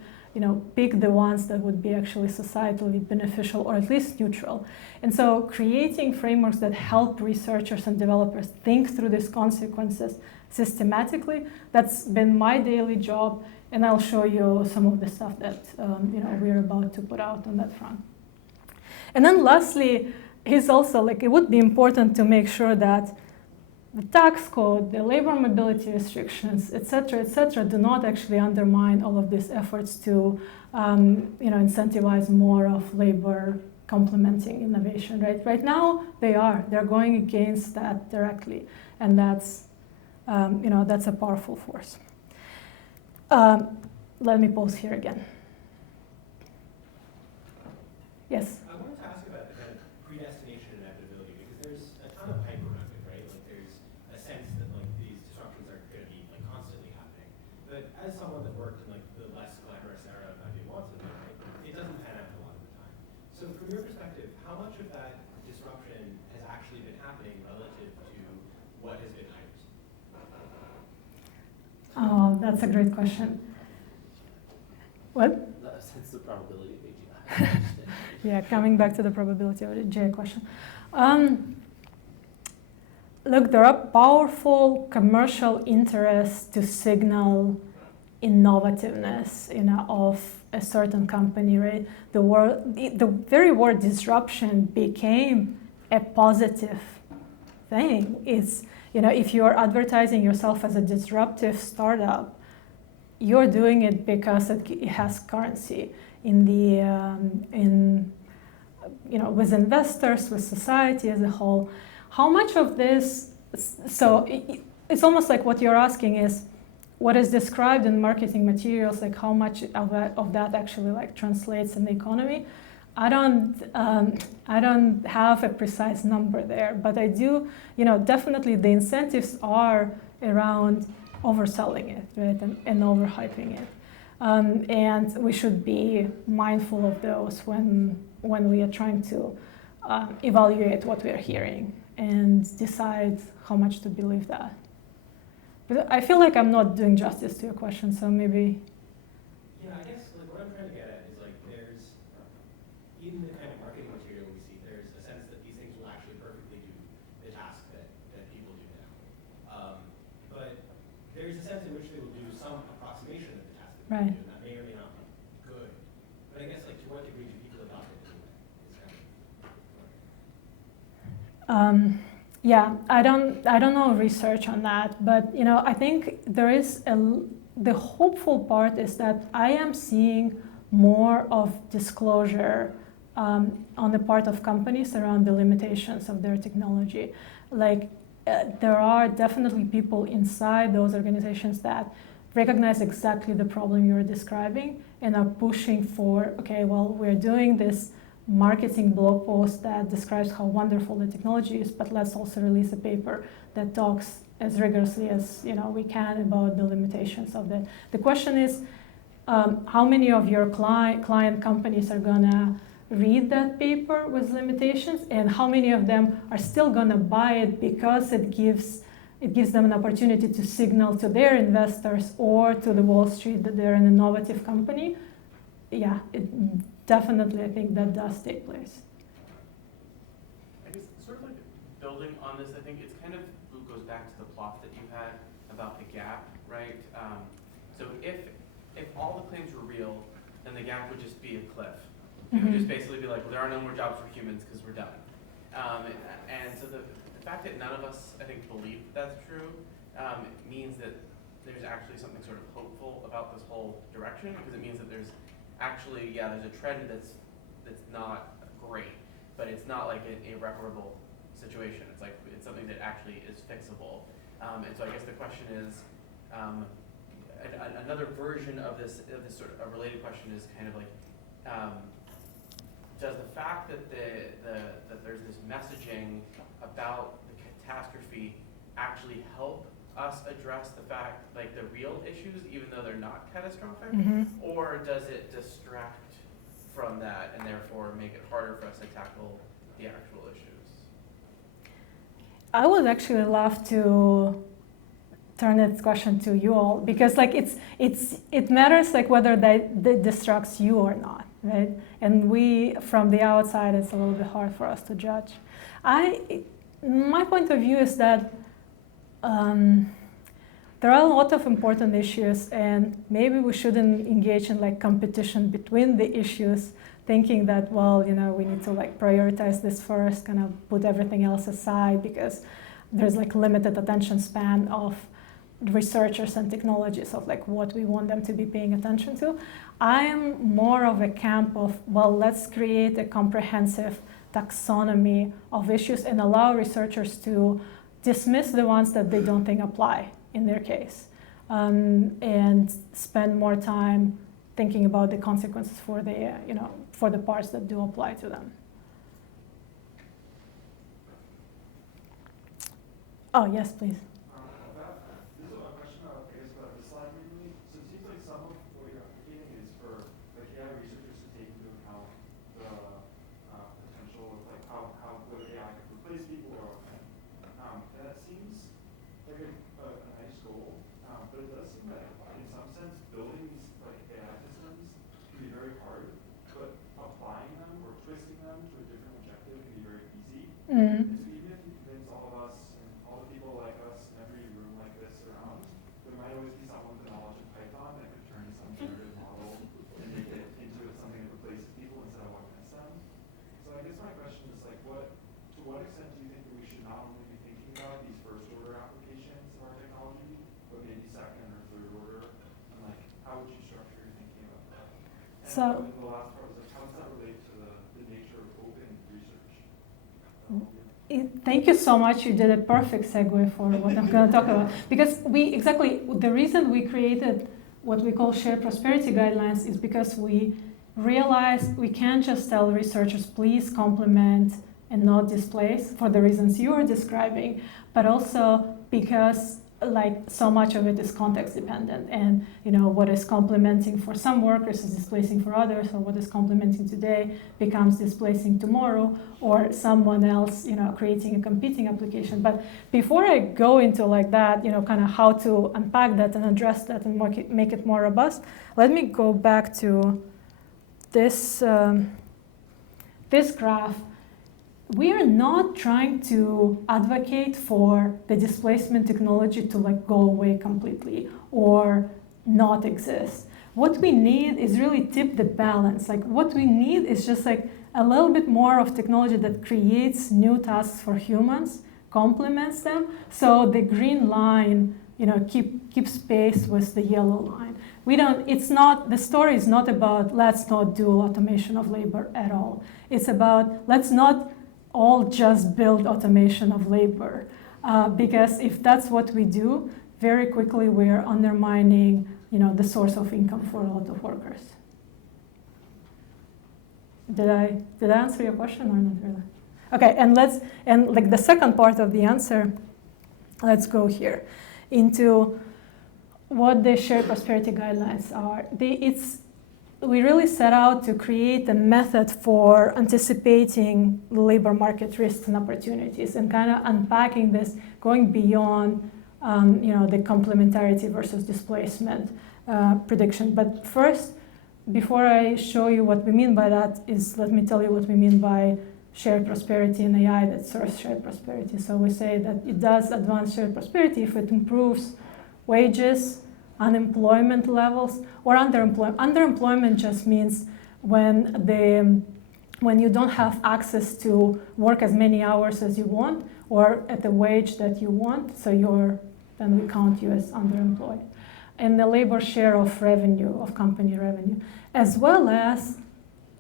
pick the ones that would be actually societally beneficial or at least neutral. And so creating frameworks that help researchers and developers think through these consequences systematically, that's been my daily job, and I'll show you some of the stuff that we're about to put out on that front. And then lastly, is also like it would be important to make sure that the tax code, the labor mobility restrictions, et cetera, do not actually undermine all of these efforts to incentivize more of labor complementing innovation. Right now, they're going against that directly, and that's a powerful force. Let me pause here again. Yes? I wanted to ask about the kind of predestination and inevitability, because there's a ton of hype around it, right? Like there's a sense that like these disruptions are going to be like constantly happening. But as someone that worked in like the less glamorous era of 19 it doesn't pan out a lot of the time. So from your perspective, how much of that disruption has actually been happening relative to what has been hyped? Oh, that's a great question. What? Since the probability of AGI. Yeah, coming back to the probability of the J question. Look, there are powerful commercial interests to signal innovativeness, of a certain company, right? The very word disruption became a positive thing. It's, if you are advertising yourself as a disruptive startup, you're doing it because it has currency with investors, with society as a whole. How much of this? So it's almost like what you're asking is, what is described in marketing materials, like how much of that actually like translates in the economy? I don't have a precise number there, but I do, definitely the incentives are around overselling it, right, and overhyping it. And we should be mindful of those when we are trying to evaluate what we are hearing and decide how much to believe that. But I feel like I'm not doing justice to your question, so maybe. Yeah, I guess in the kind of marketing material we see, there's a sense that these things will actually perfectly do the task that people do now. But there's a sense in which they will do some approximation of the task that Right. people do, and that may or may not be good. But I guess, like, to what degree do people adopt it anyway? Is kind of Yeah, I don't know research on that, but I think there is the hopeful part is that I am seeing more of disclosure on the part of companies around the limitations of their technology. Like there are definitely people inside those organizations that recognize exactly the problem you're describing and are pushing for, okay, well, we're doing this marketing blog post that describes how wonderful the technology is, but let's also release a paper that talks as rigorously as we can about the limitations of that. The question is, how many of your client companies are gonna read that paper with limitations, and how many of them are still gonna buy it because it gives them an opportunity to signal to their investors or to the Wall Street that they're an innovative company? Yeah, definitely, I think that does take place. I guess sort of like building on this, I think it's kind of goes back to the plot that you had about the gap, right? So if all the claims were real, then the gap would just be a cliff. It would just basically be like, well, there are no more jobs for humans because we're done. And so the fact that none of us, I think, believe that's true means that there's actually something sort of hopeful about this whole direction, because it means that there's actually, there's a trend that's not great, but it's not like an irreparable situation. It's like it's something that actually is fixable. And so I guess the question is, another version of this sort of a related question is kind of like, does the fact that that there's this messaging about the catastrophe actually help us address the fact, like the real issues, even though they're not catastrophic, or does it distract from that and therefore make it harder for us to tackle the actual issues? I would actually love to turn this question to you all, because like it matters like whether that distracts you or not, right? And we, from the outside, it's a little bit hard for us to judge. My point of view is that there are a lot of important issues, and maybe we shouldn't engage in like competition between the issues, thinking that, well, we need to like prioritize this first, kind of put everything else aside because there's like limited attention span of researchers and technologists of like what we want them to be paying attention to. I am more of a camp of, well, let's create a comprehensive taxonomy of issues and allow researchers to dismiss the ones that they don't think apply in their case, and spend more time thinking about the consequences for the, for the parts that do apply to them. Oh, yes, please. This is a question, I guess, about the slide mainly. So it seems like some of what you're advocating is for like AI researchers to take into account the potential of like how good AI could replace people, or and that seems like a nice goal, but it does seem that in some sense building these like AI systems can be very hard, but applying them or twisting them to a different objective can be very easy. And so even if you convince all of us and all the people like us in every room like this around, there might always be someone with the knowledge of Python that could turn some generative model and make it into something that replaces people instead of augments them. So I guess my question is like, to what extent do you think that we should not only be thinking about these first order applications of our technology, but maybe second or third order, and like how would you structure your thinking about that? And So the last part was like, how does that relate to the nature of open research? Thank you so much. You did a perfect segue for what I'm going to talk about. Because the reason we created what we call shared prosperity guidelines is because we realized we can't just tell researchers, please complement and not displace for the reasons you are describing, but also because like so much of it is context dependent, and what is complementing for some workers is displacing for others, or what is complementing today becomes displacing tomorrow, or someone else creating a competing application. But before I go into like that, kind of how to unpack that and address that and make it more robust, let me go back to this this graph, we are not trying to advocate for the displacement technology to like go away completely or not exist. What we need is really tip the balance. Like what we need is just like a little bit more of technology that creates new tasks for humans, complements them, so the green line, keeps pace with the yellow line. The story is not about let's not do automation of labor at all. It's about let's not all just build automation of labor. Because if that's what we do, very quickly we are undermining the source of income for a lot of workers. Did I answer your question or not really? Okay, and like the second part of the answer, let's go here into what the shared prosperity guidelines are. We really set out to create a method for anticipating the labor market risks and opportunities and kind of unpacking this, going beyond the complementarity versus displacement prediction. But first, before I show you what we mean by that, let me tell you what we mean by shared prosperity and AI that serves shared prosperity. So we say that it does advance shared prosperity if it improves wages, unemployment levels, or underemployment. Underemployment just means when you don't have access to work as many hours as you want or at the wage that you want, so then we count you as underemployed. And the labor share of revenue, of company revenue, as well as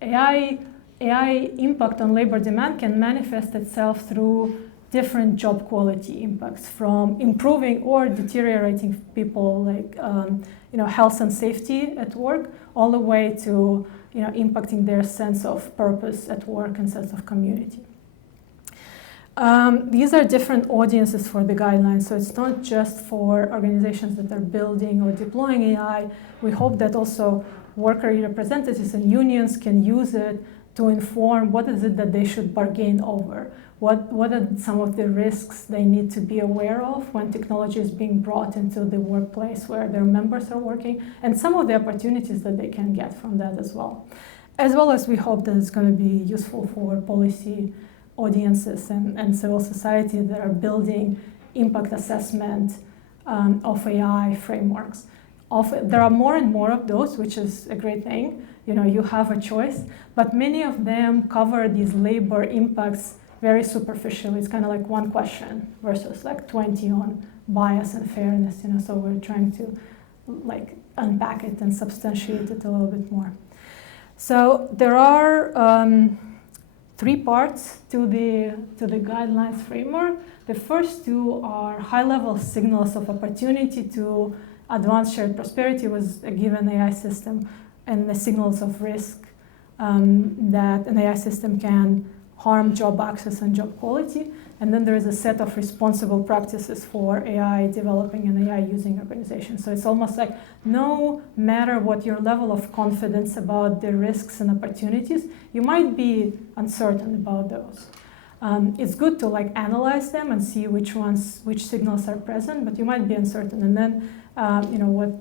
AI impact on labor demand can manifest itself through different job quality impacts, from improving or deteriorating people like health and safety at work, all the way to impacting their sense of purpose at work and sense of community. These are different audiences for the guidelines, so it's not just for organizations that are building or deploying AI. We hope that also worker representatives and unions can use it to inform what is it that they should bargain over. What are some of the risks they need to be aware of when technology is being brought into the workplace where their members are working, and some of the opportunities that they can get from that as well. As well as we hope that it's going to be useful for policy audiences and civil society that are building impact assessment of AI frameworks. There are more and more of those, which is a great thing. You have a choice, but many of them cover these labor impacts very superficially. It's kind of like one question versus like 20 on bias and fairness. So we're trying to like unpack it and substantiate it a little bit more. So there are 3 parts to the guidelines framework. The first 2 are high-level signals of opportunity to advance shared prosperity with a given AI system, and the signals of risk that an AI system can harm job access and job quality. And then there is a set of responsible practices for AI developing and AI using organizations. So it's almost like no matter what your level of confidence about the risks and opportunities, you might be uncertain about those. It's good to like analyze them and see which signals are present, but you might be uncertain. And then what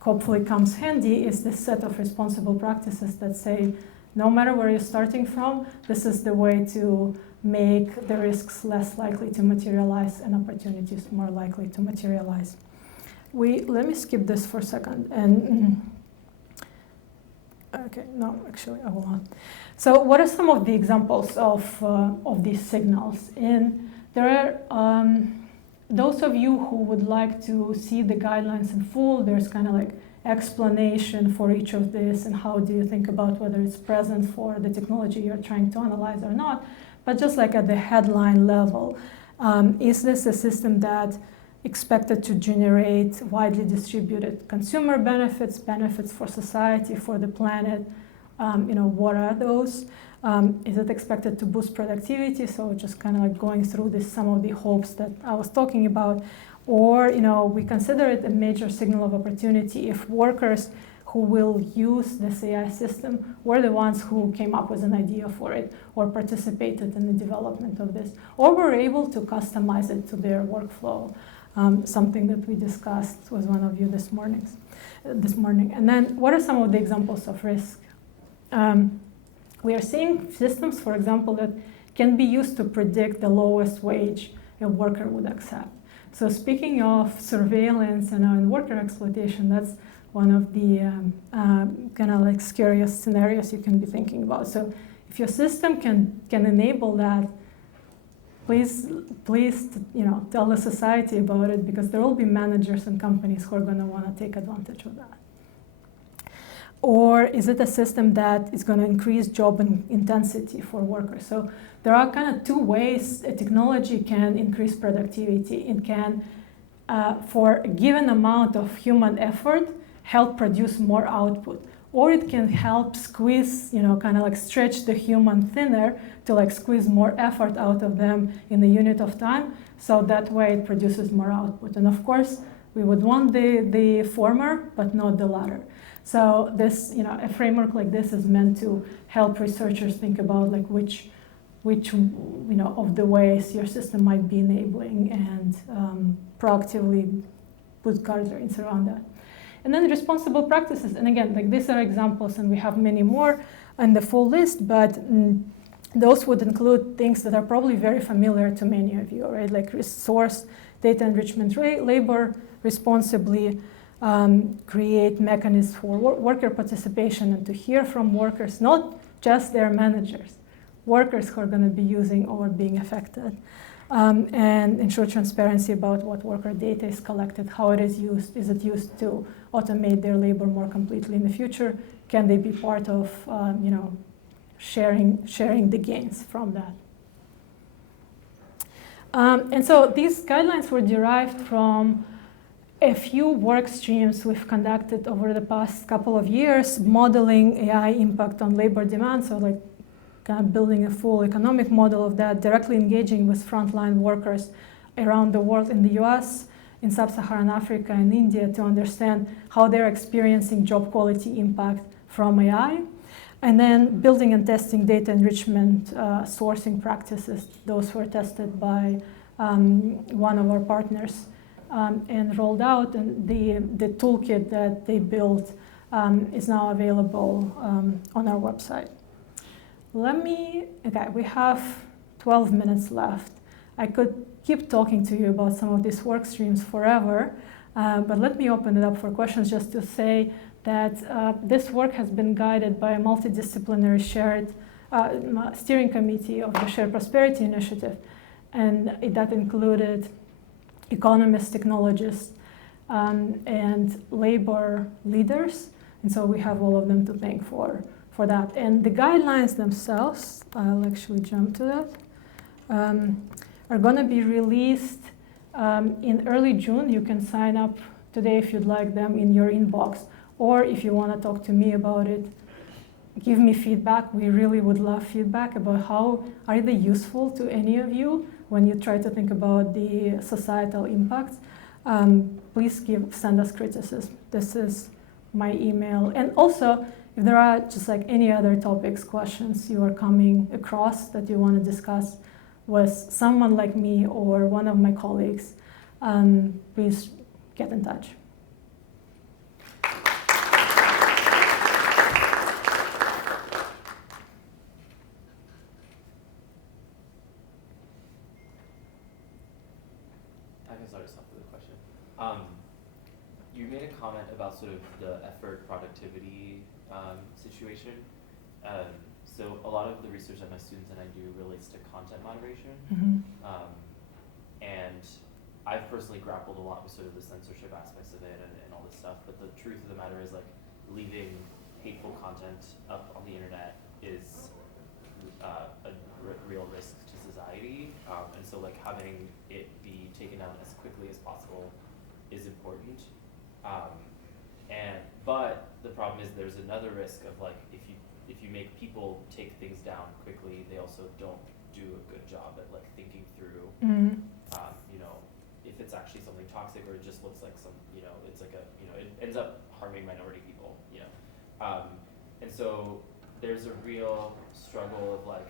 hopefully comes handy is this set of responsible practices that say, no matter where you're starting from, this is the way to make the risks less likely to materialize and opportunities more likely to materialize. Let me skip this for a second. Okay, no, actually, I will not. So what are some of the examples of these signals? And there are, those of you who would like to see the guidelines in full, there's kind of like explanation for each of this and how do you think about whether it's present for the technology you're trying to analyze or not. But just like at the headline level, is this a system that expected to generate widely distributed consumer benefits, benefits for society, for the planet? What are those? Is it expected to boost productivity? So just kind of like going through some of the hopes that I was talking about. Or, we consider it a major signal of opportunity if workers who will use this AI system were the ones who came up with an idea for it or participated in the development of this, or were able to customize it to their workflow, something that we discussed with one of you this morning. And then what are some of the examples of risk? we are seeing systems, for example, that can be used to predict the lowest wage a worker would accept. So speaking of surveillance and worker exploitation, that's one of the kind of like scariest scenarios you can be thinking about. So if your system can enable that, please, tell the society about it, because there will be managers and companies who are going to want to take advantage of that. Or is it a system that is going to increase job intensity for workers? So there are kind of two ways a technology can increase productivity. It can, for a given amount of human effort, help produce more output. Or it can help squeeze, kind of like stretch the human thinner to like squeeze more effort out of them in a unit of time. So that way it produces more output. And of course, we would want the former, but not the latter. So this, a framework like this is meant to help researchers think about like which of the ways your system might be enabling, and proactively put guardrails around that. And then responsible practices, and again, like these are examples, and we have many more on the full list, but those would include things that are probably very familiar to many of you, right? Like resource data enrichment, labor responsibly, create mechanisms for worker participation, and to hear from workers, not just their managers, workers who are going to be using or being affected, and ensure transparency about what worker data is collected, how it is used. Is it used to automate their labor more completely in the future? Can they be part of, sharing the gains from that? And so these guidelines were derived from a few work streams we've conducted over the past couple of years, modeling AI impact on labor demand, so like kind of building a full economic model of that, directly engaging with frontline workers around the world in the US, in sub-Saharan Africa and India, to understand how they're experiencing job quality impact from AI, and then building and testing data enrichment sourcing practices. Those were tested by one of our partners and rolled out, and the toolkit that they built is now available on our website. Okay, we have 12 minutes left. I could keep talking to you about some of these work streams forever, but let me open it up for questions, just to say that this work has been guided by a multidisciplinary shared steering committee of the Shared Prosperity Initiative, and that included economists, technologists, and labor leaders, and so we have all of them to thank for that. And the guidelines themselves, I'll actually jump to that, are going to be released in early June. You can sign up today if you'd like them in your inbox, or if you want to talk to me about it, give me feedback. We really would love feedback about how are they useful to any of you when you try to think about the societal impacts. Please send us criticism. This is my email. And also, if there are just like any other topics, questions you are coming across that you want to discuss with someone like me or one of my colleagues, please get in touch. I can start us off with a question. You made a comment about sort of the effort productivity situation. So a lot of the research that my students and I do relates to content moderation. Mm-hmm. And I've personally grappled a lot with sort of the censorship aspects of it and all this stuff. But the truth of the matter is, like, leaving hateful content up on the internet is a real risk to society. And so, like, having it be taken down as quickly as possible is important. But the problem is there's another risk of, like, if you make people take things down quickly, they also don't do a good job at, like, thinking through, if it's actually something toxic, or it just looks like it's like it ends up harming minority people, and so there's a real struggle of, like,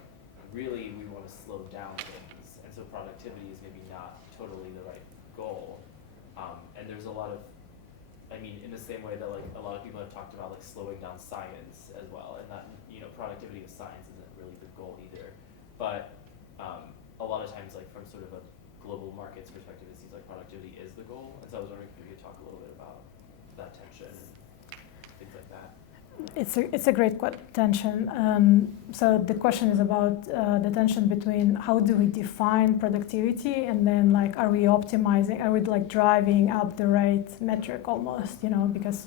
really we want to slow down things, and so productivity is maybe not totally the right goal, and there's a lot of, in the same way that, like, a lot of people have talked about, like, slowing down science as well, and that, productivity of science isn't really the goal either. But a lot of times, like from sort of a global markets perspective, it seems like productivity is the goal. And so I was wondering if you could talk a little bit about that tension and things like that. It's a great tension. So the question is about the tension between how do we define productivity, and then like are we optimizing, are we like driving up the right metric almost, you know, because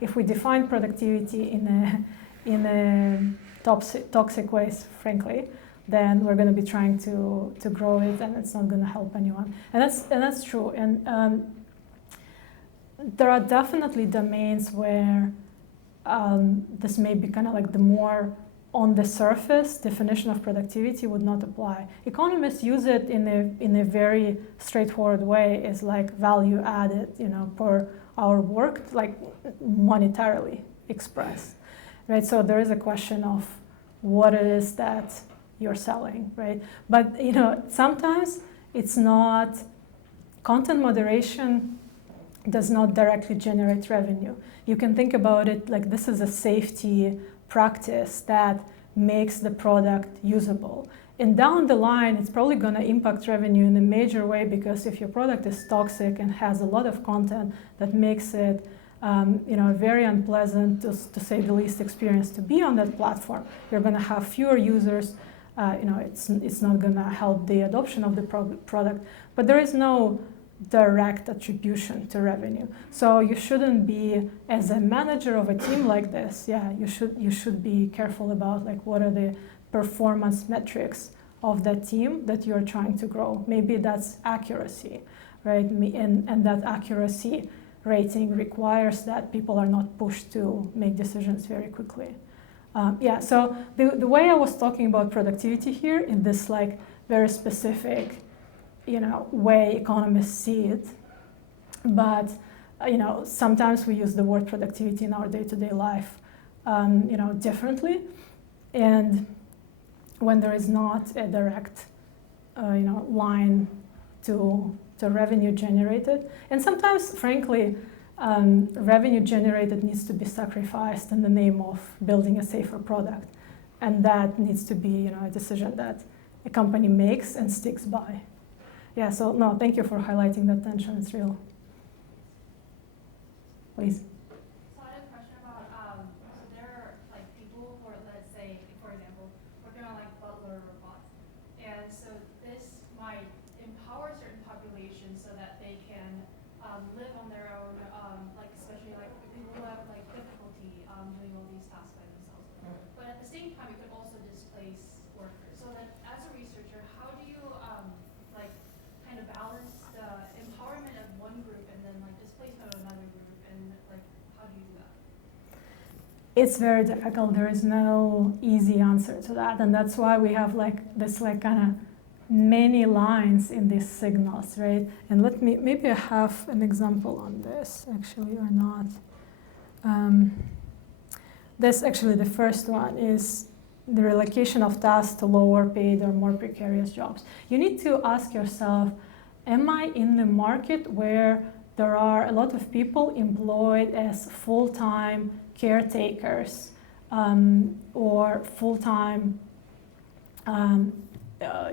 if we define productivity in a toxic ways, frankly, then we're going to be trying to grow it, and it's not going to help anyone. And that's true. And there are definitely domains where this may be kind of like the more on the surface definition of productivity would not apply. Economists use it in a very straightforward way, is like value added, you know, per hour worked, like monetarily expressed, right? So there is a question of what it is that you're selling, right? But you know, sometimes it's not, content moderation does not directly generate revenue. You can think about it like this is a safety practice that makes the product usable. And down the line, it's probably going to impact revenue in a major way, because if your product is toxic and has a lot of content that makes it you know, very unpleasant, to say the least, experience to be on that platform, you're going to have fewer users. You know, it's not going to help the adoption of the product. But there is no direct attribution to revenue. So you shouldn't be, as a manager of a team like this, yeah, you should be careful about like what are the performance metrics of that team that you're trying to grow. Maybe that's accuracy, right? And that accuracy rating requires that people are not pushed to make decisions very quickly. Yeah, so the way I was talking about productivity here in this like very specific, you know, way economists see it, but you know, sometimes we use the word productivity in our day-to-day life, you know, differently, and when there is not a direct, you know, line to revenue generated, and sometimes, frankly, revenue generated needs to be sacrificed in the name of building a safer product, and that needs to be, you know, a decision that a company makes and sticks by. Yeah, so no, thank you for highlighting that tension. It's real. Please. So I had a question about, so there are like people who are, let's say, for example, working on like butler robots. And so this might empower certain populations so that they can live on their own, like especially like people who have like difficulty doing all these tasks by themselves. But at the same time, it could also displace workers. So that as a researcher, how do you like kind of balance the empowerment of one group and then like displacement of another group, and like how do you do that? It's very difficult. There is no easy answer to that, and that's why we have like this like kind of many lines in these signals, right? And let me, maybe I have an example on this actually or not. This actually, the first one is the relocation of tasks to lower paid or more precarious jobs. You need to ask yourself, am I in the market where there are a lot of people employed as full-time caretakers or full-time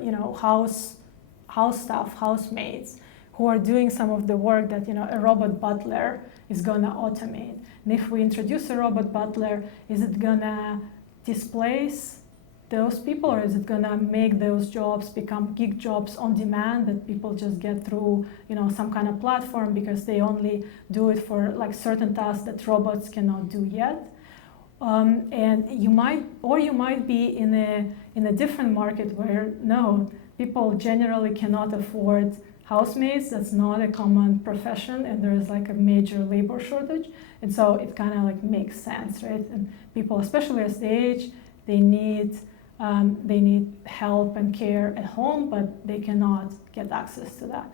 you know, house staff, housemaids, who are doing some of the work that, you know, a robot butler is gonna automate. And if we introduce a robot butler, is it gonna displace those people, or is it gonna make those jobs become gig jobs on demand that people just get through, you know, some kind of platform because they only do it for like certain tasks that robots cannot do yet? And you might be in a different market where no, people generally cannot afford housemaids. That's not a common profession, and there is like a major labor shortage, and so it kind of like makes sense, right? And people, especially as they age, they need help and care at home, but they cannot get access to that.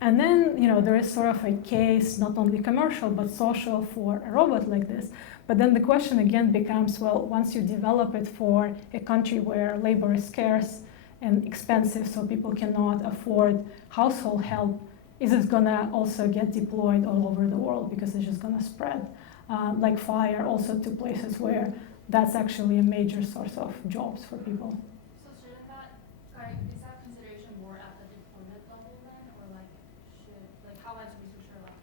And then, you know, there is sort of a case, not only commercial but social, for a robot like this. But then the question again becomes, well, once you develop it for a country where labor is scarce and expensive, so people cannot afford household help, is it gonna also get deployed all over the world, because it's just gonna spread like fire also to places where that's actually a major source of jobs for people. So shouldn't that, is that consideration more at the deployment level then, or like how as a researcher, like,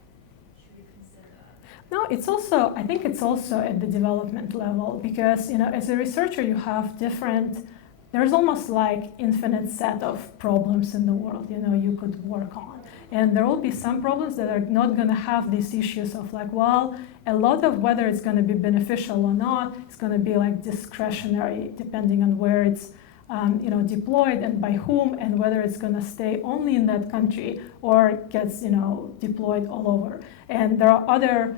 should we consider that? No, it's also, I think it's also at the development level because, as a researcher you have there's almost like infinite set of problems in the world, you could work on. And there will be some problems that are not going to have these issues of like, well, a lot of whether it's going to be beneficial or not, it's going to be like discretionary depending on where it's deployed and by whom, and whether it's going to stay only in that country or gets deployed all over. And there are other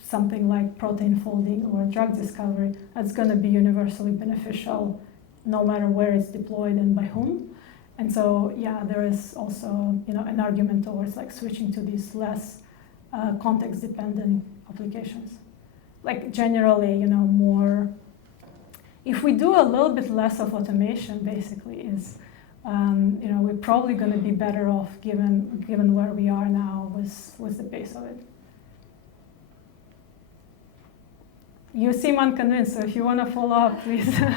something like protein folding or drug discovery that's going to be universally beneficial no matter where it's deployed and by whom. And so, yeah, there is also, an argument towards like switching to these less context-dependent applications. Like generally, more. If we do a little bit less of automation, basically, is, we're probably going to be better off given where we are now with the pace of it. You seem unconvinced, so if you want to follow up, please. So I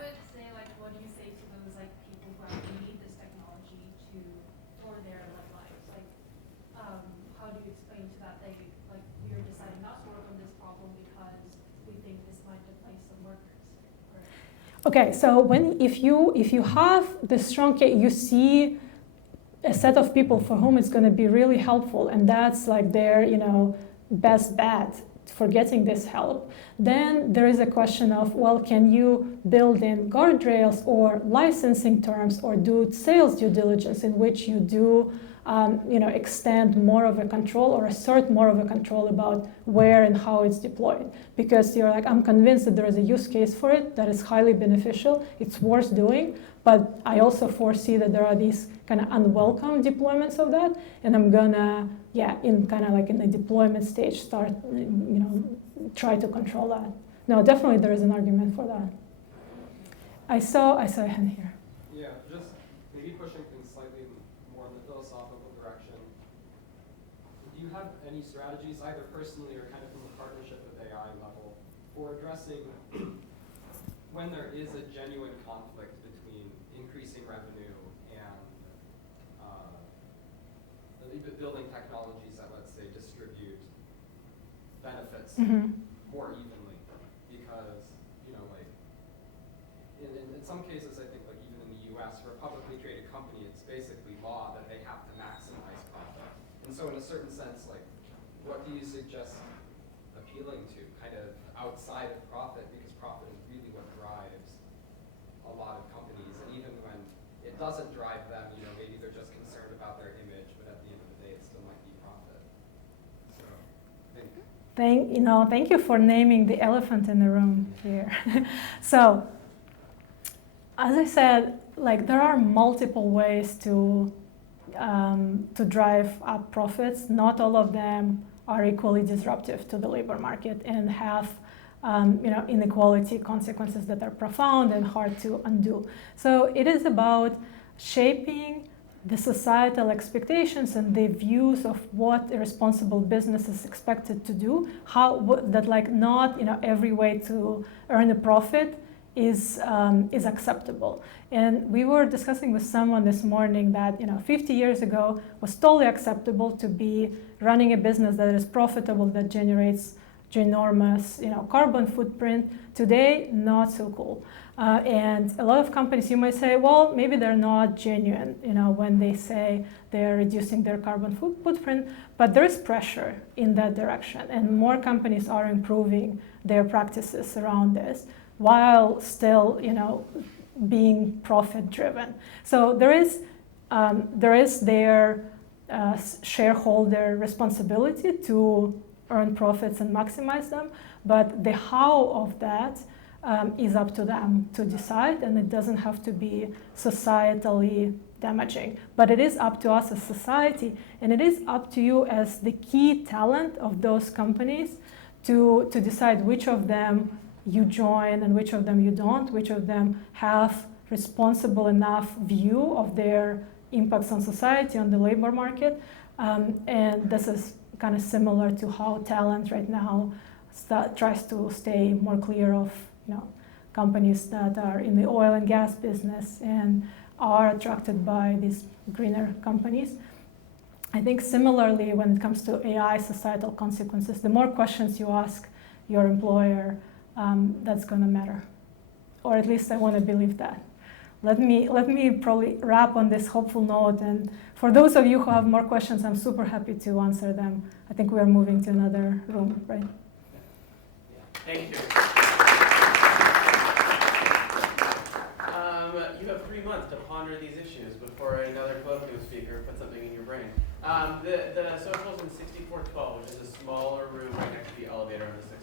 would say, like, what do you say to those like people who actually need this technology for their lives? Like, how do you explain to that we are deciding not to work on this problem because we think this might displace some workers? Okay, so if you have the strong case, you see a set of people for whom it's going to be really helpful, and that's like their best bet for getting this help, then there is a question of, well, can you build in guardrails or licensing terms or do sales due diligence in which you do extend more of a control or assert more of a control about where and how it's deployed. Because you're like, I'm convinced that there is a use case for it that is highly beneficial, it's worth doing, but I also foresee that there are these kind of unwelcome deployments of that, and I'm gonna, in kind of like in the deployment stage, start, try to control that. No, definitely there is an argument for that. I saw a hand here. Yeah, just maybe pushing things slightly more in the philosophical direction. Do you have any strategies, either personally or kind of from the partnership with AI level, for addressing when there is a genuine conflict between increasing revenue and building technologies that, let's say, distribute benefits more evenly? Because, in some cases, I think, like even in the US, for a publicly traded company, it's basically law that they have to maximize profit. And so in a certain sense, like, what do you suggest appealing to, kind of outside of profit, because profit is really what drives a lot of companies, and even when it doesn't drive them, maybe they're just concerned about their image, but at the end of the day, it still might be profit. So, Thank you for naming the elephant in the room here. So, as I said, like there are multiple ways to drive up profits. Not all of them are equally disruptive to the labor market and have inequality consequences that are profound and hard to undo. So it is about shaping the societal expectations and the views of what a responsible business is expected to do. Not every way to earn a profit is acceptable. And we were discussing with someone this morning that 50 years ago was totally acceptable to be running a business that is profitable, that generates ginormous carbon footprint. Today, not so cool. And a lot of companies, you might say, well, maybe they're not genuine, when they say they're reducing their carbon footprint, but there is pressure in that direction, and more companies are improving their practices around this, while still, being profit-driven. So there is their shareholder responsibility to earn profits and maximize them, but the how of that is up to them to decide, and it doesn't have to be societally damaging. But it is up to us as society, and it is up to you as the key talent of those companies to decide which of them you join and which of them you don't, which of them have responsible enough view of their impacts on society, on the labor market. And this is kind of similar to how talent right now tries to stay more clear of, companies that are in the oil and gas business and are attracted by these greener companies. I think similarly, when it comes to AI societal consequences, the more questions you ask your employer, that's going to matter. Or at least I want to believe that. Let me probably wrap on this hopeful note. And for those of you who have more questions, I'm super happy to answer them. I think we are moving to another room, right? Thank you. You have 3 months to ponder these issues before another colloquium speaker puts something in your brain. The social's in 6412, which is a smaller room right next to the elevator on the 6th